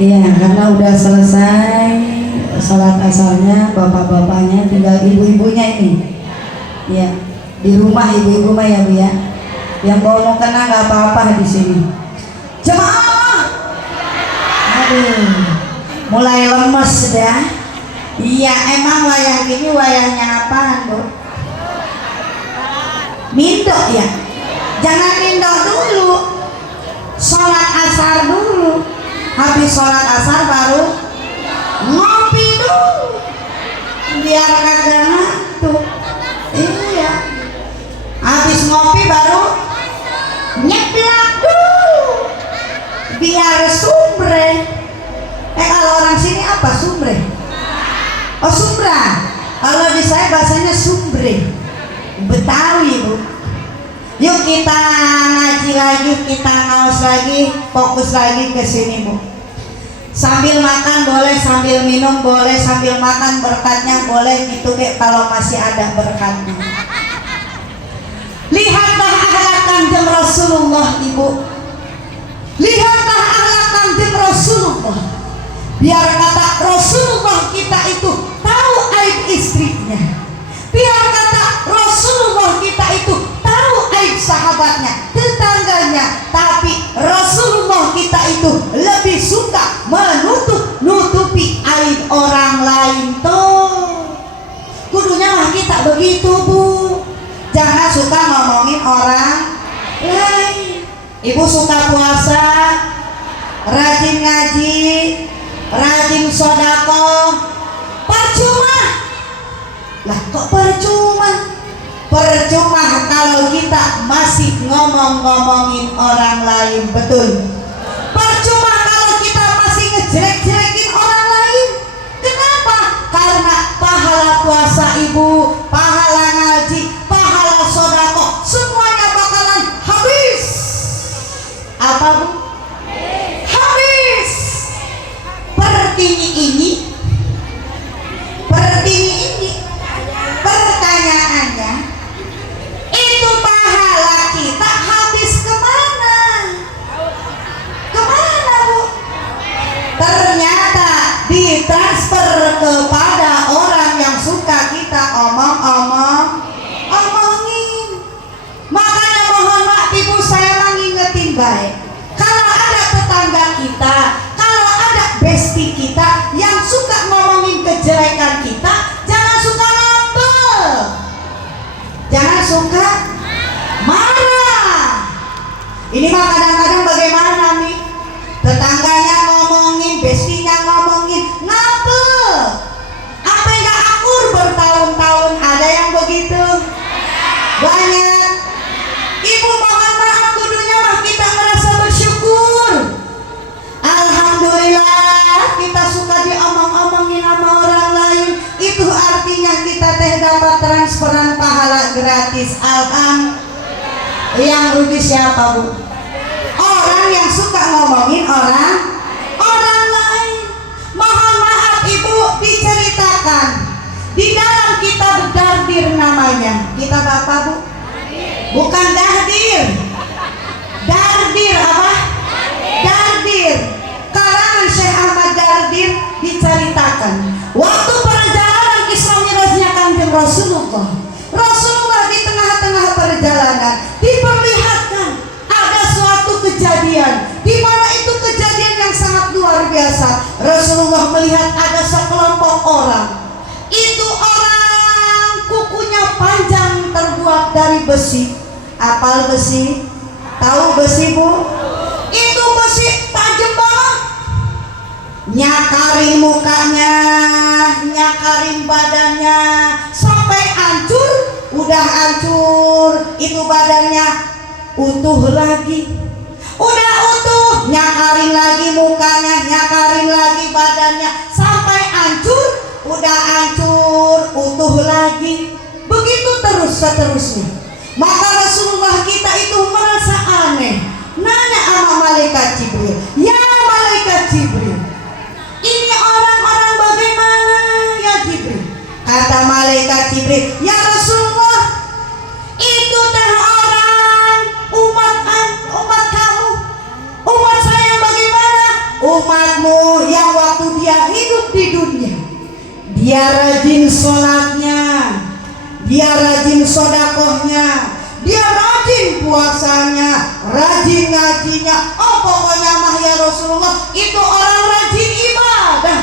Iya, karena udah selesai sholat asarnya, bapak-bapaknya, tinggal ibu-ibunya ini. Iya, di rumah ibu-ibu mah ya Bu ya. Yang mau kena nggak apa-apa di sini. Jemaah, aduh, mulai lemes dah. Iya, emang wayah gini wayahnya apaan Bu? Mindo ya? Jangan mindo dulu, sholat asar dulu. Habis sholat asar baru ngopi dulu, biar kagak ngantuk. Iya, habis ngopi baru nyeblak dulu, biar sumbre. Kalau orang sini apa sumbre? Oh sumbra. Kalau di saya bahasanya sumbre, Betawi Bu. Yuk kita ngaji lagi, kita ngaos lagi, fokus lagi ke sini Bu. Sambil makan boleh, sambil minum boleh, sambil makan berkatnya boleh gitu deh kalau masih ada berkatnya. Lihatlah akhlak Kanjeng Rasulullah Ibu. Lihatlah akhlak Kanjeng Rasulullah. Biar kata Rasulullah kita itu tahu aib istrinya. Biar kata Rasulullah kita itu tahu aib sahabatnya, tetangganya. Tapi Rasulullah kita itu lebih suka menutupi aib orang lain tuh. Kudunya mah kita begitu Bu. Jangan suka ngomongin orang lain. Ibu suka puasa, rajin ngaji, rajin sodako, percuma. Lah kok percuma? Percuma kalau kita masih ngomongin orang lain, betul? Percuma kalau kita masih ngejelek-jelekin orang lain. Kenapa? Karena pahala puasa Ibu, pahala ngaji, pahala sodako, semuanya bakalan habis. Apa Bu? Habis. Pertini ini pertanyaannya, itu pahala kita habis kemana? Kemana Bu? Ternyata ditransfer kepada orang yang suka kita omongin. Makanya mohon maaf Ibu, saya mengingetin baik. Kalau ada tetangga kita, kalau ada bestie kita yang suka ngomongin kejelekan kita, jangan suka ngambek, jangan suka marah. Ini mah kadang-kadang bagaimana nih, tetangganya ngomongin, bestinya ngomongin, ngambek, apa nggak akur bertahun-tahun. Ada yang begitu? Banyak. Ibu mohon maaf, kudunya mah kita merasa bersyukur. Alhamdulillah kita suka diomong-omongin sama orang lain. Itu artinya kita teh dapat transferan pahala gratis. Alhamdulillah. Yang rugi siapa Bu? Orang yang suka ngomongin orang lain. Mohon maaf Ibu, diceritakan di dalam kitab Dardir namanya. Kitab apa Bu? Bukan Dahdir. Dardir apa? Dardir. Karangan Syekh Ahmad Dardir diceritakan waktu perjalanan Isra Mi'rajnya Kanjeng Rasulullah. Rasulullah di tengah-tengah perjalanan diperlihatkan ada suatu kejadian di mana itu kejadian yang sangat luar biasa. Rasulullah melihat ada sekelompok orang. Itu orang kukunya panjang terbuat dari besi. Apal besi? Tahu besi Bu? Itu besi tajam banget. Nyakarin mukanya, nyakarin badannya sampai hancur. Udah hancur, itu badannya utuh lagi. Udah utuh, nyakarin lagi mukanya, nyakarin lagi badannya sampai hancur. Udah hancur, utuh lagi. Begitu terus seterusnya. Maka Rasulullah kita itu merasa aneh, nanya sama malaikat Jibril, ya malaikat Jibril, ini orang-orang bagaimana ya Jibril? Kata malaikat Jibril, ya Rasulullah, itu teh orang umat kamu. Umat saya bagaimana? Umatmu dia rajin sholatnya, dia rajin sodakohnya, dia rajin puasanya, rajin ngajinya. Oh pokoknya mah ya Rasulullah itu orang rajin ibadah.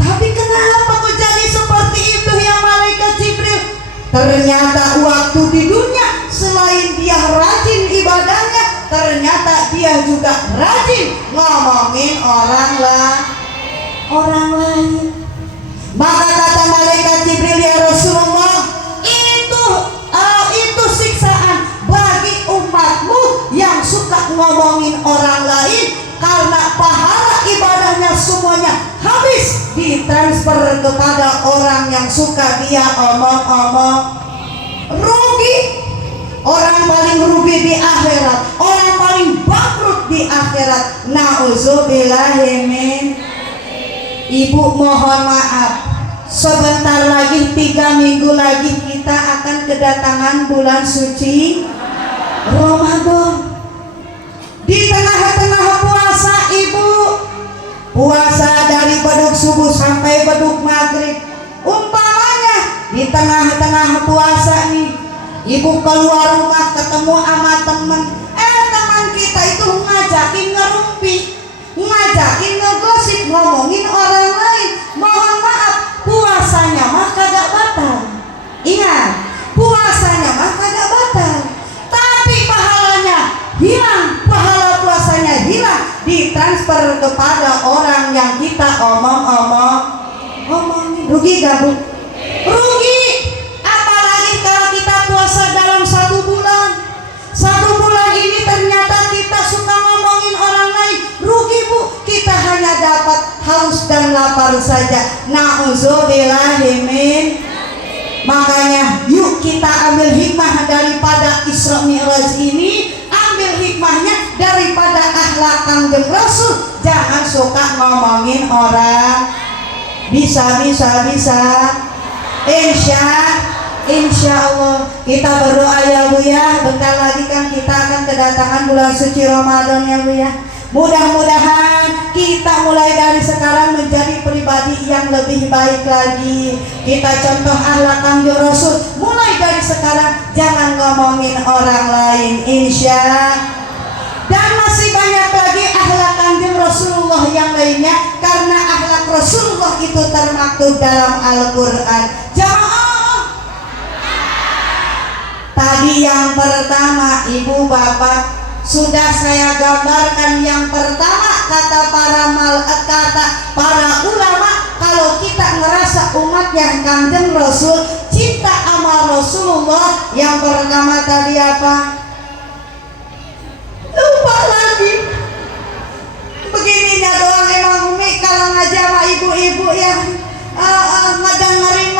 Tapi kenapa kok jadi seperti itu ya malaikat Jibril? Ternyata waktu di dunia selain dia rajin ibadahnya, ternyata dia juga rajin ngomongin orang lain. Maka kata malaikat Jibril, ya Rasulullah, itu siksaan bagi umatmu yang suka ngomongin orang lain, karena pahala ibadahnya semuanya habis ditransfer kepada orang yang suka dia omong-omong. Rugi, orang paling rugi di akhirat, orang paling bangkrut di akhirat. Nauzubillahimin. Ibu mohon maaf, sebentar lagi 3 minggu lagi kita akan kedatangan bulan suci Ramadan. Di tengah-tengah puasa ibu, puasa dari beduk subuh sampai beduk maghrib. Umpamanya di tengah-tengah puasa nih, ibu keluar rumah ketemu sama temen, teman kita itu ngajakin ngerumpi, ngajakin ngegosip, ngomongin orang lain. Mohon maaf, puasanya mah kagak batal. Ingat, puasanya mah kagak batal, tapi pahalanya hilang, pahala puasanya hilang, ditransfer kepada orang yang kita omongin. Rugi gak bu? Rugi. Apalagi kalau kita puasa dalam 1 bulan. 1 bulan ini ternyata kita suka ngomongin orang lain. Rugi bu, kita hanya dapat haus dan lapar saja. Nauzubillahimin. Makanya yuk kita ambil hikmah daripada Isra Mi'raj ini, ambil hikmahnya daripada akhlak Kangjeng Rasul. Jangan suka ngomongin orang. Bisa. Insya Allah kita berdoa ya bu ya. Bentar lagi kan kita akan kedatangan bulan suci Ramadan ya bu ya. Mudah-mudahan kita mulai dari sekarang menjadi pribadi yang lebih baik lagi. Kita contoh akhlak Kangjeng Rasul. Mulai dari sekarang jangan ngomongin orang lain, insya. Dan masih banyak lagi akhlak Kangjeng Rasulullah yang lainnya, karena akhlak Rasulullah itu termaktub dalam Al-Quran. Jamaah, tadi yang pertama ibu bapak sudah saya gambarkan. Yang pertama kata para ulama, kalau kita ngerasa umat yang Kangjeng Rasul cinta sama Rasulullah, yang pertama tadi apa? Lupa lagi. Begininya doang emang Umi kalau ngajak sama ibu-ibu yang ngedengerin,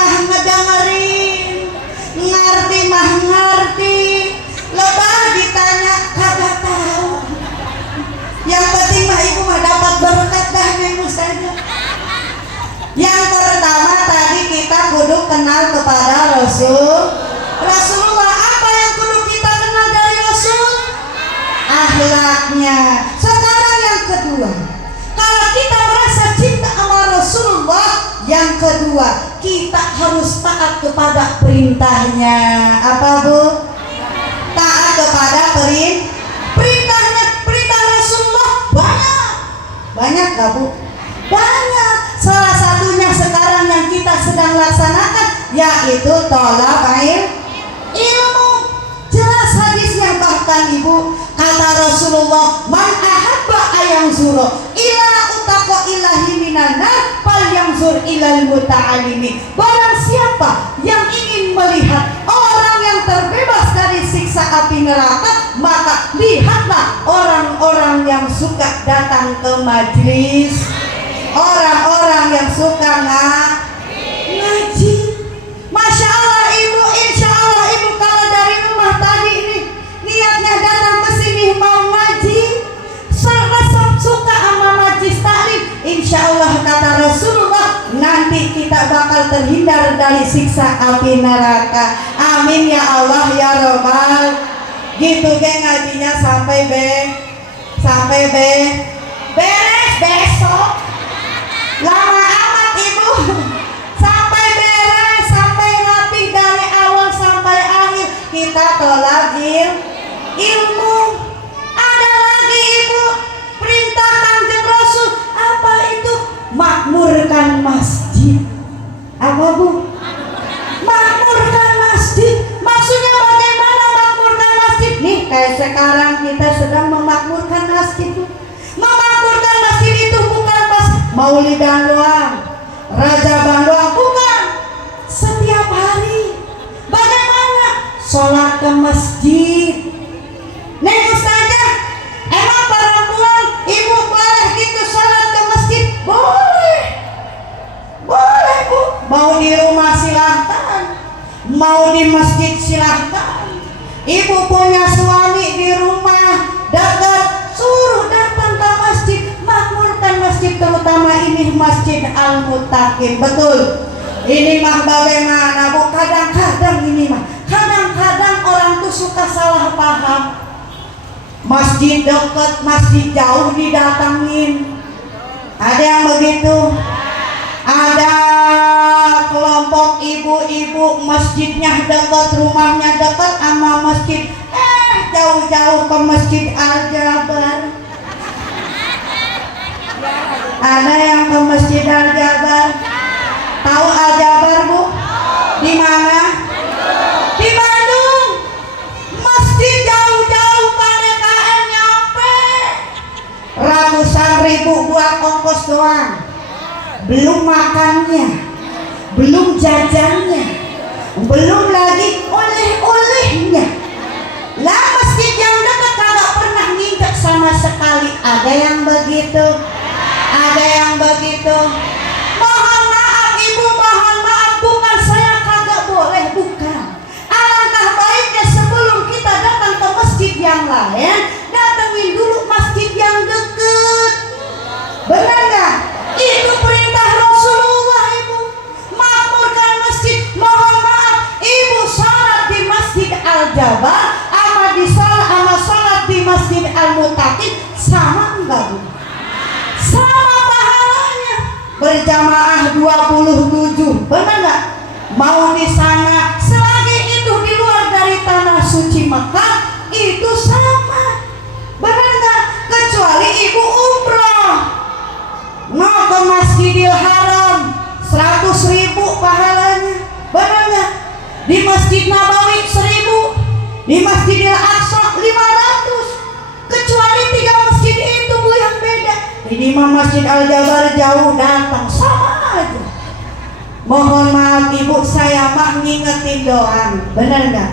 ngerti. Lebah ditanya kagak tahu. Yang penting mah ibu mah dapat berkat dah nemu saja. Yang pertama tadi kita kudu kenal kepada Rasulullah. Apa yang kudu kita kenal dari Rasul? Akhlaknya. Sekarang yang kedua, kalau kita merasa cinta sama Rasulullah, yang kedua kita harus taat kepada perintahnya. Apa bu? Taat kepada perintahnya. Perintah Rasulullah banyak gak bu? Banyak. Salah satunya sekarang yang kita sedang laksanakan yaitu tolak ilmu. Jelas hadisnya, bahkan ibu kata Rasulullah, man ahabba ayanzuro ila utaqo ilahi minanar fal yanzur ilal muta'alimi. Barang siapa yang ingin melihat orang yang terbebas dari siksa api neraka, maka lihatlah orang-orang yang suka datang ke majelis, orang-orang yang suka ngaji. Masya Allah ibu, insya Allah ibu kalau dari rumah tadi ini niatnya datang ke sini mau ngaji, resep suka sama majlis taklim, insya Allah kata Rasulullah nanti kita bakal terhindar dari siksa api neraka. Amin ya Allah ya Rabbal. Gitu geng ngajinya sampai beres besok. Lama amat ibu. Sampai kita tolak ilmu. Ada lagi ibu perintah Kanjeng Rasul, apa itu? Makmurkan masjid. Apa bu? Makmurkan masjid. Maksudnya bagaimana makmurkan masjid? Nih kayak sekarang kita sedang memakmurkan masjid. Memakmurkan masjid itu bukan pas Maulidan doang, Rajaban doang, bukan. Setiap hari. Bagaimana? Sholat ke masjid. Nih ustazah, emang perempuan ibu boleh gitu sholat ke masjid? Boleh. Boleh bu. Mau di rumah silahkan, mau di masjid silahkan. Ibu punya suami di rumah dekat, suruh datang ke masjid, makmurkan masjid, terutama ini Masjid Al-Muttaqin. Betul. Ini mah bagaimana bu? Kadang-kadang ini mah, kadang-kadang orang tuh suka salah paham. Masjid dekat, masjid jauh didatangin. Ada yang begitu? Ada kelompok ibu-ibu masjidnya dekat, rumahnya dekat sama masjid, jauh-jauh ke Masjid Al-Jabar. Ada yang ke Masjid Al-Jabar. Tahu Al-Jabar bu? Di mana? Di Bandung. Masjid jauh-jauh pada KM nyampe. Ratusan ribu buat ongkos doang. Belum makannya, belum jajannya, belum lagi oleh-olehnya. Lah masjid yang dekat kagak pernah nginjak sama sekali. Ada yang begitu? Ada yang begitu? Mohon maaf ibu, mohon maaf, bukan saya kagak boleh, bukan. Alangkah baiknya sebelum kita datang ke masjid yang lain, datengin dulu masjid yang dekat. Benar nggak? Itu perintah Rasulullah ibu. Makmurkan masjid. Mohon maaf ibu sholat di Masjid Al-Jabar sama sholat di Masjid Al-Muttaqin sama enggak bu? Sama pahalanya. Berjamaah 27. Benar nggak? Mau di sana selagi itu di luar dari tanah suci Mekah itu sama. Benar nggak? Kecuali ibu umroh mau ke Masjidil Haram 100.000 pahalanya. Benar nggak? Di Masjid Nabawi 1.000, di Masjidil Aqsa 500. Kecuali 3 masjid itu bu yang beda. Ini mah Masjid Al-Jabar jauh datang sama aja. Mohon maaf ibu, saya mah ngingetin doang. Benar nggak?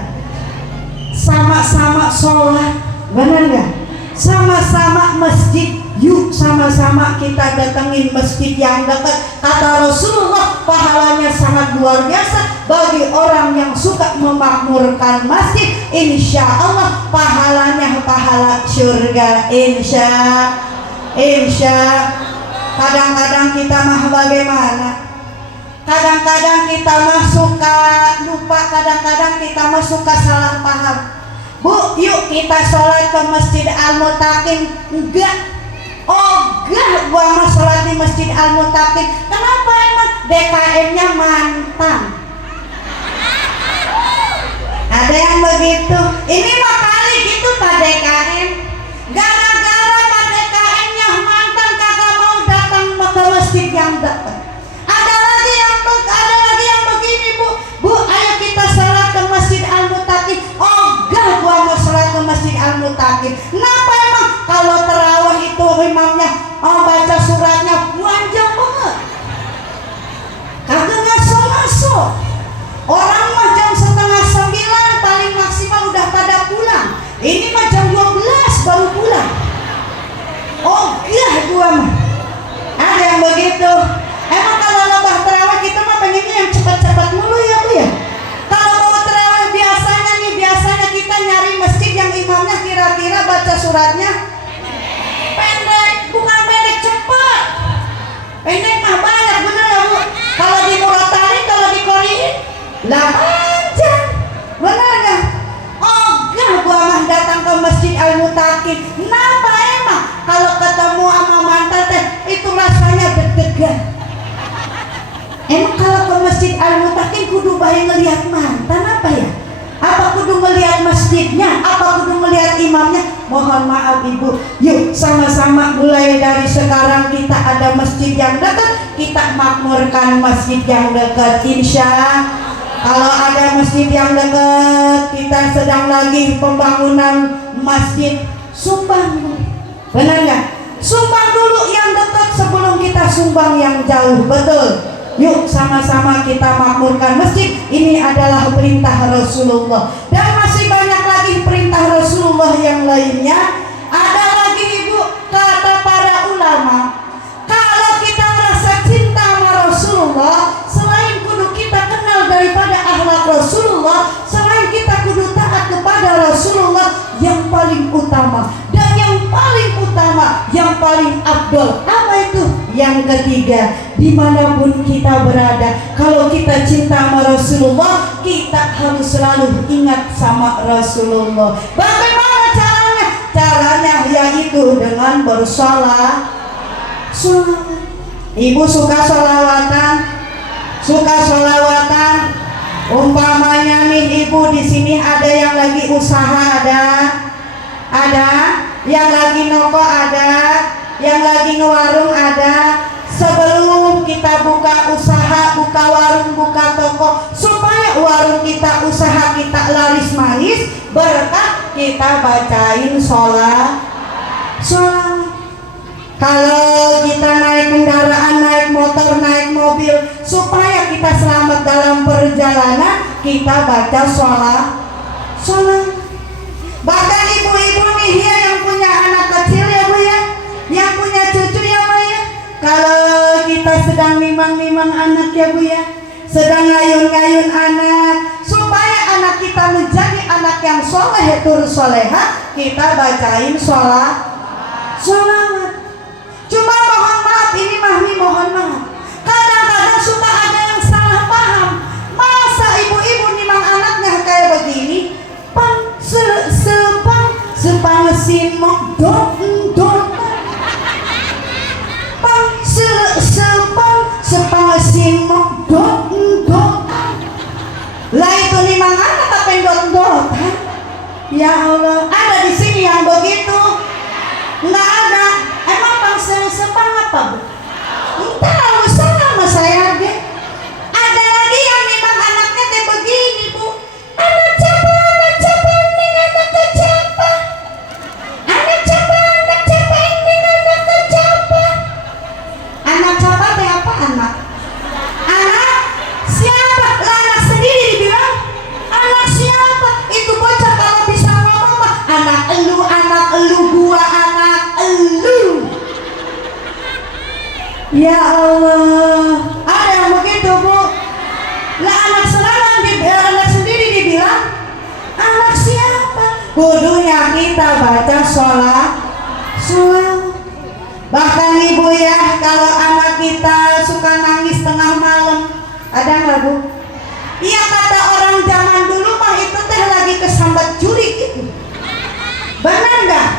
Sama-sama sholat. Benar nggak? Sama-sama masjid. Yuk sama-sama kita datengin masjid yang dekat. Kata Rasulullah pahalanya sangat luar biasa bagi orang yang suka memakmurkan masjid. Insya Allah pahalanya pahala surga. Insya. Kadang-kadang kita mah bagaimana? Kadang-kadang kita mah suka lupa, kadang-kadang kita mah suka salah paham. Bu, yuk kita sholat ke Masjid Al-Muttaqin. Enggak. Oh enggak, gua mah sholat di Masjid Al-Muttaqin. Kenapa emang? DKM-nya mantan. Ada yang begitu. Ini mah kali gitu Pak DKM. Gara-gara Pak DKM-nya mantan kagak mau datang ke masjid yang dekat. Ada lagi yang begini bu. Bu, ayo kita sholat ke Masjid Al-Muttaqin. Oh enggak, gua mau sholat ke Masjid Al-Muttaqin. Kenapa emang? Kalau terawih itu imamnya baca suratnya panjang banget, kagak ngaso-ngaso. Orang mah jam 8:30 paling maksimal udah pada pulang. Ini mah jam 12 baru pulang. Oh iya gua mah. Ada yang begitu. Emang kalau lembah terawih kita mah pengennya yang cepat-cepat mulu ya bu ya. Kalau mau terawih biasanya kita nyari masjid yang imamnya kira-kira baca suratnya pendek, bukan pendek cepat. Pendek mah banyak bener ya bu. Kalau di Muratarin, kalau di Korein lah panjang. Bener gak? Oh gak, gua mah datang ke Masjid Al-Muttaqin. Kenapa emang? Kalau ketemu sama mantan teh itu rasanya deg-degan. Emang kalau ke Masjid Al-Muttaqin kudu bae ngelihat mantan apa ya? Apa kudu ngelihat masjidnya, apa kudu melihat imamnya? Mohon maaf ibu, yuk sama-sama mulai dari sekarang kita ada masjid yang dekat, kita makmurkan masjid yang dekat. Insya kalau ada masjid yang dekat, kita sedang lagi pembangunan masjid, sumbang, benar nggak? Sumbang dulu yang dekat sebelum kita sumbang yang jauh, betul. Yuk sama-sama kita makmurkan masjid. Ini adalah perintah Rasulullah, dan masih banyak lagi perintah Rasulullah yang lainnya. Ada lagi ibu, kata para ulama, kalau kita merasa cinta sama Rasulullah, selain kudu kita kenal daripada akhlak Rasulullah, selain kita kudu taat kepada Rasulullah, yang paling utama dan yang paling utama, yang paling afdol, apa itu? Yang ketiga, dimanapun kita berada, kalau kita cinta sama Rasulullah, kita harus selalu ingat sama Rasulullah. Bagaimana caranya? Caranya yaitu dengan bersolat. Ibu suka sholawatan? Suka sholawatan? Umpamanya nih ibu, di sini ada yang lagi usaha, ada yang lagi noko, ada yang lagi ngewarung, ada. Sebelum kita buka usaha, buka warung, buka toko, supaya warung kita, usaha kita laris manis berkah, kita bacain sholat. Kalau kita naik kendaraan, naik motor, naik mobil, supaya kita selamat dalam perjalanan, kita baca sholat. Bahkan ibu-ibu nih ya, yang punya anak kecil ya bu ya, yang punya cucu ya bu ya, kalau kita sedang nimang-nimang anak ya bu ya, sedang ngayun-ngayun anak, supaya anak kita menjadi anak yang soleh tur soleha, kita bacain sholat. Cuma mohon maaf, ini Mahmi mohon maaf, kadang-kadang suka ada yang salah paham. Masa ibu-ibu nimang anaknya kayak begini, sepang mesin dot sepang mesin dot. Lah itu nimang anak apa yang dot? Ya Allah, ada di sini yang begitu? Nggak ada. Emang sepang apa bu? Tahu sama saya deh. Ada lagi yang nimang anaknya kayak begini bu. Anak siapa ini, anak siapa ini, anak siapa ini, anak siapa teh apa anak? Anak siapa? Lah anak sendiri dibilang anak siapa? Itu bocah kalau bisa ngomong mah anak elu, gua anak elu. Ya Allah, ada yang begitu bu. Lah anak sendiri dibilang anak siapa? Kudunya kita baca sholat. Bahkan ibu ya, kalau anak kita suka nangis tengah malam, ada nggak bu? Iya, kata orang zaman dulu mah itu teh lagi kesambat curi gitu. Benar nggak?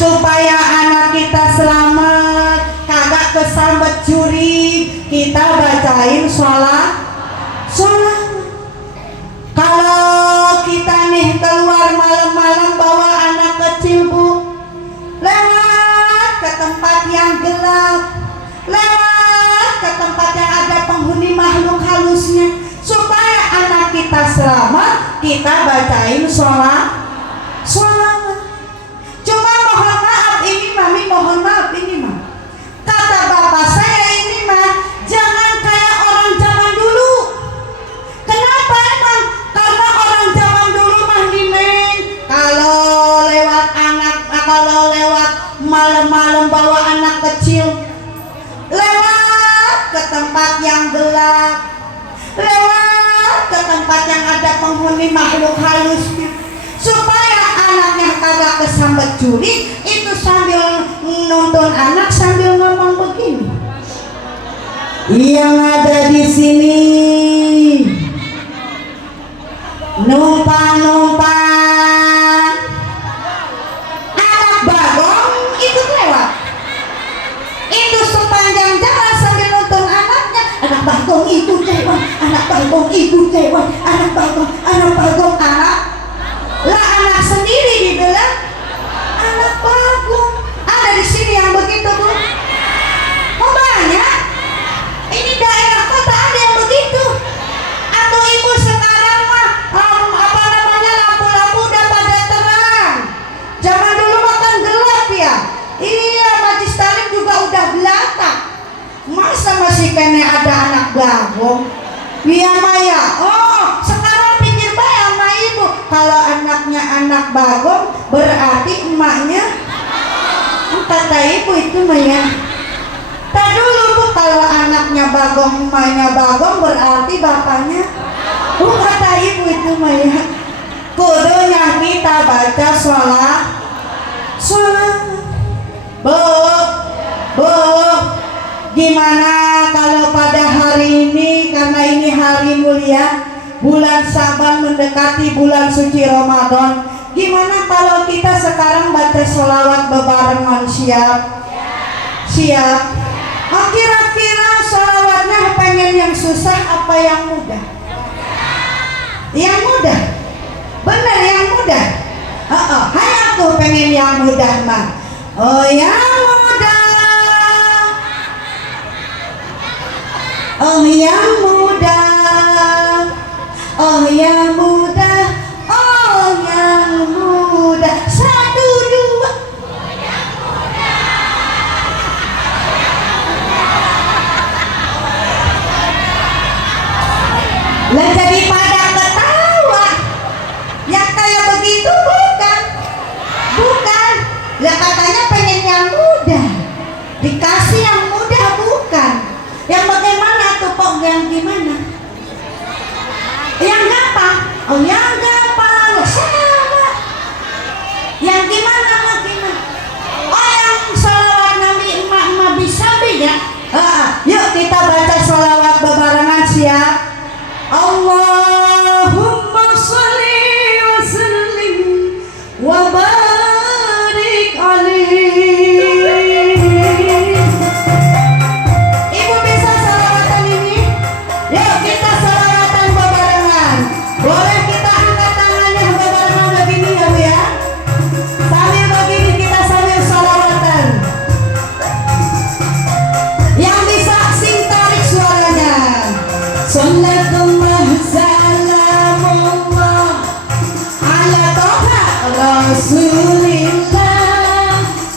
Supaya anak kita selamat, kagak kesambat curi, kita bacain sholat. Kalau kita nih keluar malam-malam bawa anak kecil bu, lewat ke tempat yang gelap, lewat ke tempat yang ada penghuni makhluk halusnya, supaya anak kita selamat, kita bacain sholat. Cuma mohon maaf ini Mami, mohon maaf ini mah, kata bapak saya ini mah jangan kayak orang zaman dulu. Kenapa emang? Karena orang zaman dulu mah Neng, kalau lewat malam-malam bawa anak kecil, lewat ke tempat yang gelap, lewat ke tempat yang ada penghuni makhluk halus, supaya anaknya kagak kesambat curi, itu sambil nonton anak sambil ngomong begini, yang ada di sini numpang anak bagong ikut lewat, itu sepanjang jalan sambil nonton anaknya, anak bagong ikut lewat, anak bagong ikut lewat, anak bagong anak lah saya. Oh, sekarang pikir baik sama ibu. Kalau anaknya anak Bagong, berarti emaknya kata ibu itu Maya. Tak dulu Bu, kalau anaknya Bagong, emaknya Bagong, berarti bapaknya. Kata ibu itu Maya. Kudunya kita baca sholat. Bu, gimana kalau pada hari ini, karena ini hari mulia, bulan Saban mendekati bulan suci Ramadan, gimana kalau kita sekarang baca sholawat bebarengan? Siap? Oh, kira-kira sholawatnya pengen yang susah apa yang mudah? Yang mudah? Bener, yang mudah? Hai aku pengen yang mudah mah. Oh, yang mudah. Oh, yang mudah. Oh, yang mudah. Oh, yang mudah. 1, 2. Lah jadi pada ketawa. Yang kayak begitu bukan. Lah katanya pengen yang mudah, dikasih yang mudah bukan. Yang bagaimana tuh Pok? Yang gimana? Yang gampang. Oh, yang gampang. Sama. Yang gimana? Oh, yang sholawat Nabi emak-emak bisa ya? Yuk kita baca sholawat bebarengan, siap? Allahumma sholli wa sallim wa barik alaihi. Ibu bisa sholawatan ini? Yuk kita sholawatan bebarengan. Boleh kita angkat tangannya bebarengan begini ya Bu ya? Sambil begini kita sambil sholawatan. Yang bisa sing tarik suaranya. Sallatullah salamullah ala toha rasulillah.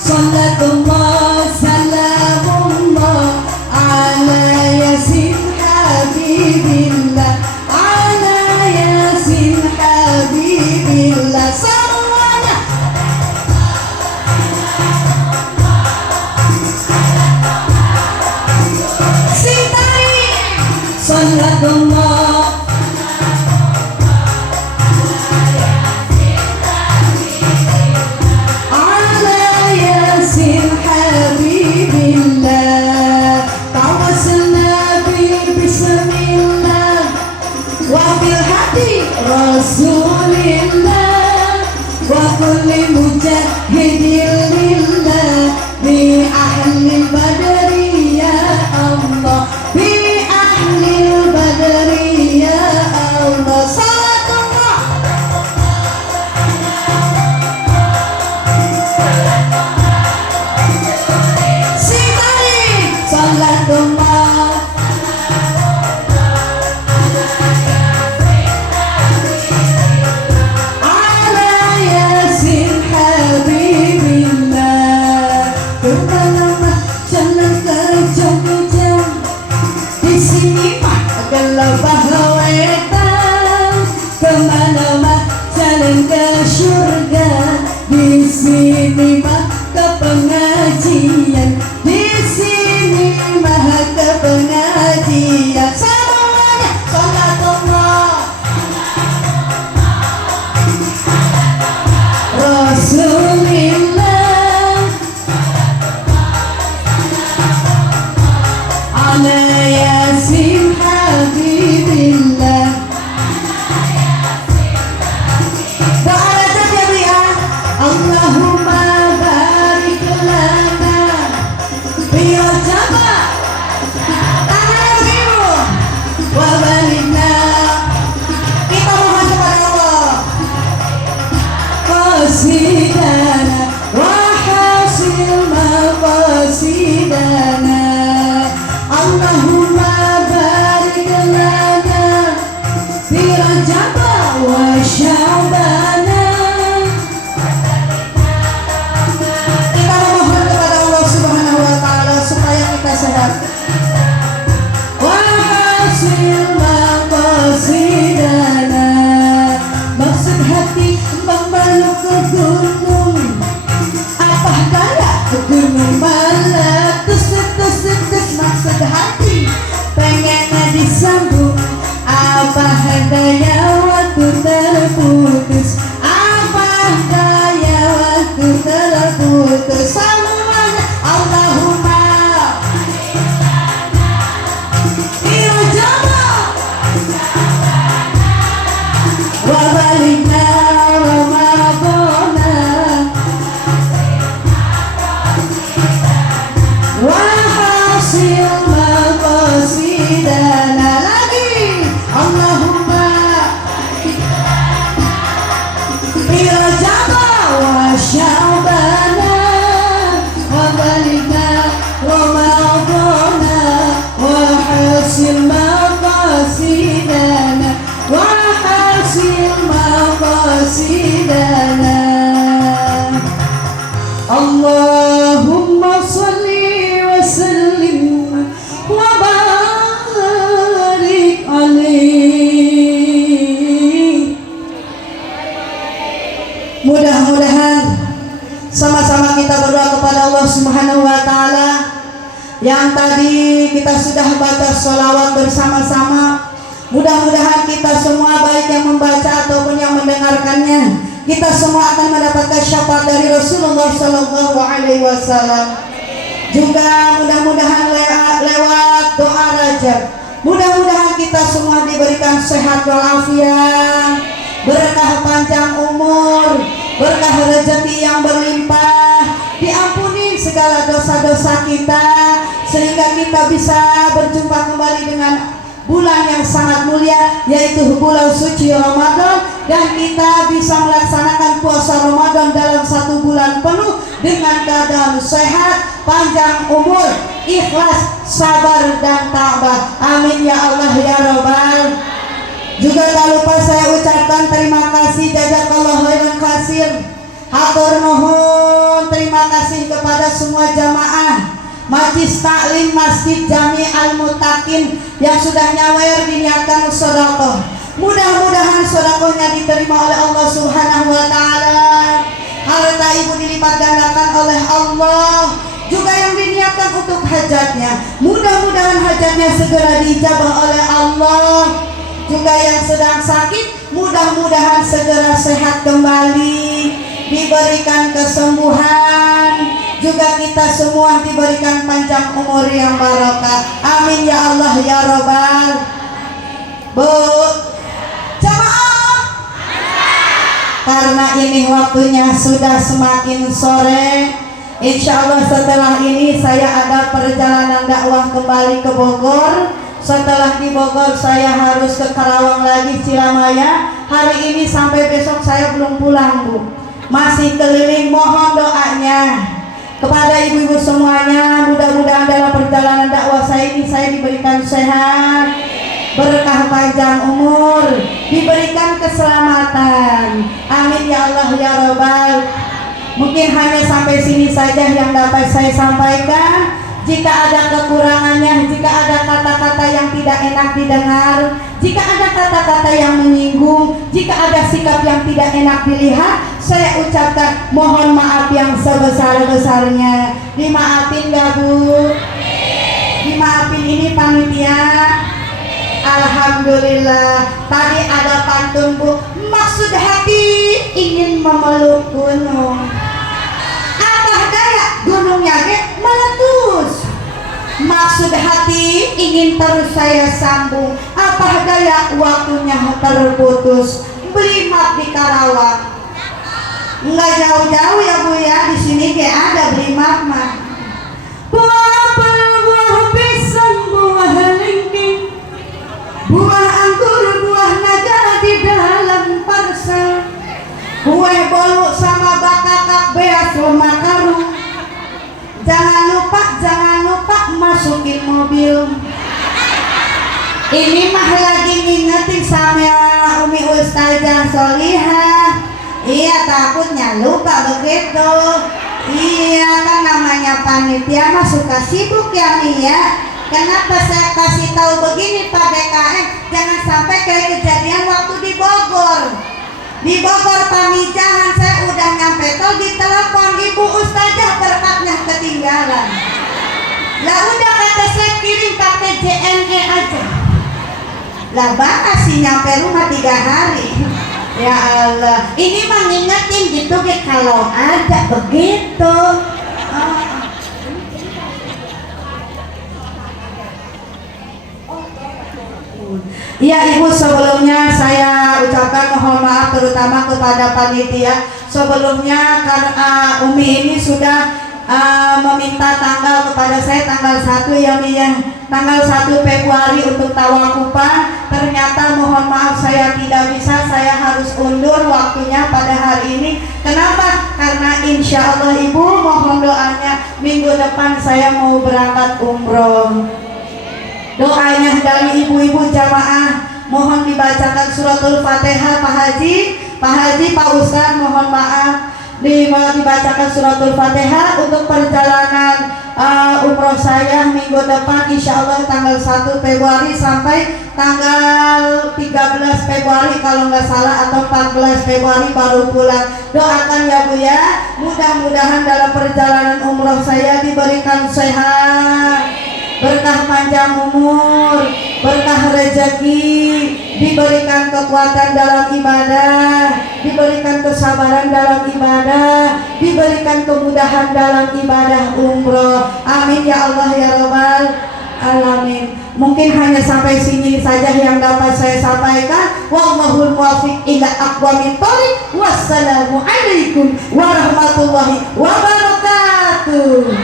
Sallatullah salamullah ala yasin habibillah. Ala yasin habibillah. Semuanya. Sing tarik. Sallatullah ala yasin habibillah. Tawassalna bismillah wa bil hadi rasulillah wa kulli mujahidin lillah bi ahli badri ya Allah. Bi ahli badri ya Allah. Salatullah. Sitari. Salatullah ala yasin habibillah. Kemana jangan kerja-kerja, di sini mah adalah bahwetan. Kemana mah jalan ke surga, di sini mah ke pengajian. Di sini mah ke pengajian. Semuanya salatullah rasulillah ala yasin habibillah. Doa aja ya Bu ya. daya waktu terputus, apa daya waktu terputus. Semuanya Allahumma irjama wa balikna Ramadana wa hasil maqasidana. Lagi Allahumma irjama wa sya'bana wa balikna Ramadana wa hasil maqasidana wa hasil maqasidana. Allahumma salli wa sallim wa barik alaihi. Mudah-mudahan sama-sama kita berdoa kepada Allah Subhanahu wa taala. Yang tadi kita sudah baca sholawat bersama-sama. Mudah-mudahan kita semua baik yang membaca ataupun yang mendengarkannya, kita semua akan mendapatkan syafaat dari Rasulullah Sallallahu Alaihi Wasallam. Juga mudah-mudahan lewat doa Rajab, mudah-mudahan kita semua diberikan sehat walafiat, berkah panjang umur, berkah rezeki yang berlimpah, diampuni segala dosa-dosa kita, sehingga kita bisa berjumpa kembali dengan bulan yang sangat mulia, yaitu bulan suci Ramadan, dan kita bisa melaksanakan puasa Ramadan dalam 1 bulan penuh dengan keadaan sehat, panjang umur, ikhlas, sabar dan tabah. Amin ya Allah ya Rabbal. Juga tak lupa saya ucapkan terima kasih jazakallahu khairan katsir. Hatur nuhun, terima kasih kepada semua jamaah Majlis Taklim Masjid Jami Al-Muttaqin yang sudah nyawer diniatkan sedekah. Mudah-mudahan sedekahnya diterima oleh Allah Subhanahu wa taala. Harta ibu dilipat gandakan oleh Allah. Juga yang diniatkan untuk hajatnya, mudah-mudahan hajatnya segera dijabah oleh Allah. Juga yang sedang sakit, mudah-mudahan segera sehat kembali, diberikan kesembuhan. Juga kita semua diberikan panjang umur yang barokah. Amin ya Allah ya Rabbal. Bu jamaah, karena ini waktunya sudah semakin sore, insya Allah setelah ini saya ada perjalanan dakwah kembali ke Bogor. Setelah di Bogor saya harus ke Karawang lagi, Cilamaya. Hari ini sampai besok saya belum pulang, Bu, masih keliling. Mohon doanya kepada ibu-ibu semuanya, mudah-mudahan dalam perjalanan dakwah saya ini saya diberikan sehat, berkah panjang umur, diberikan keselamatan. Amin ya Allah ya Rabbal. Mungkin hanya sampai sini saja yang dapat saya sampaikan. Jika ada kekurangannya, jika ada kata-kata yang tidak enak didengar, jika ada kata-kata yang menyinggung, jika ada sikap yang tidak enak dilihat, saya ucapkan mohon maaf yang sebesar-besarnya. Dimaafin gak, Bu? Dimaafin ini panitia? Alhamdulillah. Tadi ada pantun, Bu. Maksud hati ingin memeluk gunung, apa daya gunungnya meletus. Maksud hati ingin terus saya sambung, apa daya waktunya terputus. Beli map di Karawang, nggak jauh-jauh ya Bu ya, di sini kayak ada beli map mah. Buah apel, buah pisang, buah lengking, buah anggur, buah naga di dalam parsel, kue bolu sama bakakak beas rumah karung. Jangan lupa masukin mobil. Ini mah lagi ngingetin sama Umi Ustazah Solihah. Iya, takutnya lupa begitu. Iya kan, namanya panitia mah suka sibuk ya nih ya. Kenapa saya kasih tahu begini Pak BKM? Jangan sampai kayak kejadian waktu di Bogor. Di Bogor Pamijahan saya udah nyampe tol, ditelepon Ibu Ustazah berkatnya ketinggalan. Lah udah kata saya kirim pakai JNE aja. Lah bahas sih nyampe rumah 3 hari. Ya Allah, ini mah ngingetin gitu kayak kalau ada begitu. Iya Ibu, sebelumnya saya ucapkan mohon maaf terutama kepada panitia. Sebelumnya karena Umi ini sudah meminta tanggal kepada saya tanggal 1 tanggal 1 Februari untuk tawakufan. Ternyata mohon maaf saya tidak bisa, saya harus undur waktunya pada hari ini. Kenapa? Karena insya Allah Ibu mohon doanya minggu depan saya mau berangkat umroh. Doanya dari ibu-ibu jamaah mohon dibacakan suratul Fatihah. Pak Haji, Pak Ustaz mohon maaf dibacakan suratul Fatihah untuk perjalanan umroh saya minggu depan insya Allah tanggal 1 Februari sampai tanggal 13 Februari kalau nggak salah, atau 14 Februari baru pulang. Doakan ya Bu ya, mudah-mudahan dalam perjalanan umroh saya diberikan sehat, berkah panjang umur, berkah rezeki, diberikan kekuatan dalam ibadah, diberikan kesabaran dalam ibadah, diberikan kemudahan dalam ibadah umroh. Amin ya Allah ya Rabbal alamin. Mungkin hanya sampai sini saja yang dapat saya sampaikan. Wallahul muwaffiq ila aqwamit thoriq. Wassalamualaikum warahmatullahi wabarakatuh.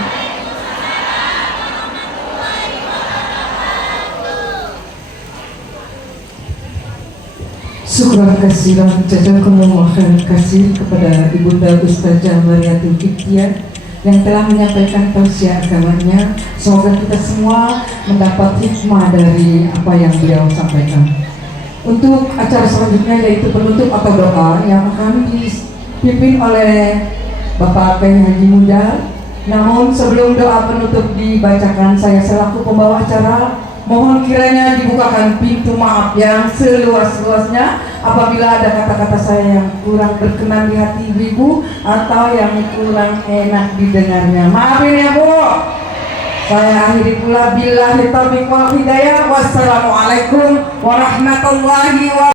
Syukur kasihan jazakumullah khairan kasih kepada Ibunda Ustazah Mariatul Ikhtiar yang telah menyampaikan tausiah agamanya. Semoga kita semua mendapat hikmah dari apa yang beliau sampaikan. Untuk acara selanjutnya yaitu penutup atau doa yang akan dipimpin oleh Bapak Kiai Haji Mudar. Namun sebelum doa penutup dibacakan, saya selaku pembawa acara mohon kiranya dibukakan pintu maaf yang seluas-luasnya apabila ada kata-kata saya yang kurang berkenan di hati ibu atau yang kurang enak didengarnya. Maafin ya Bu. Saya akhiri pula billahi taufiq wal hidayah. Wassalamualaikum warahmatullahi wabarakatuh.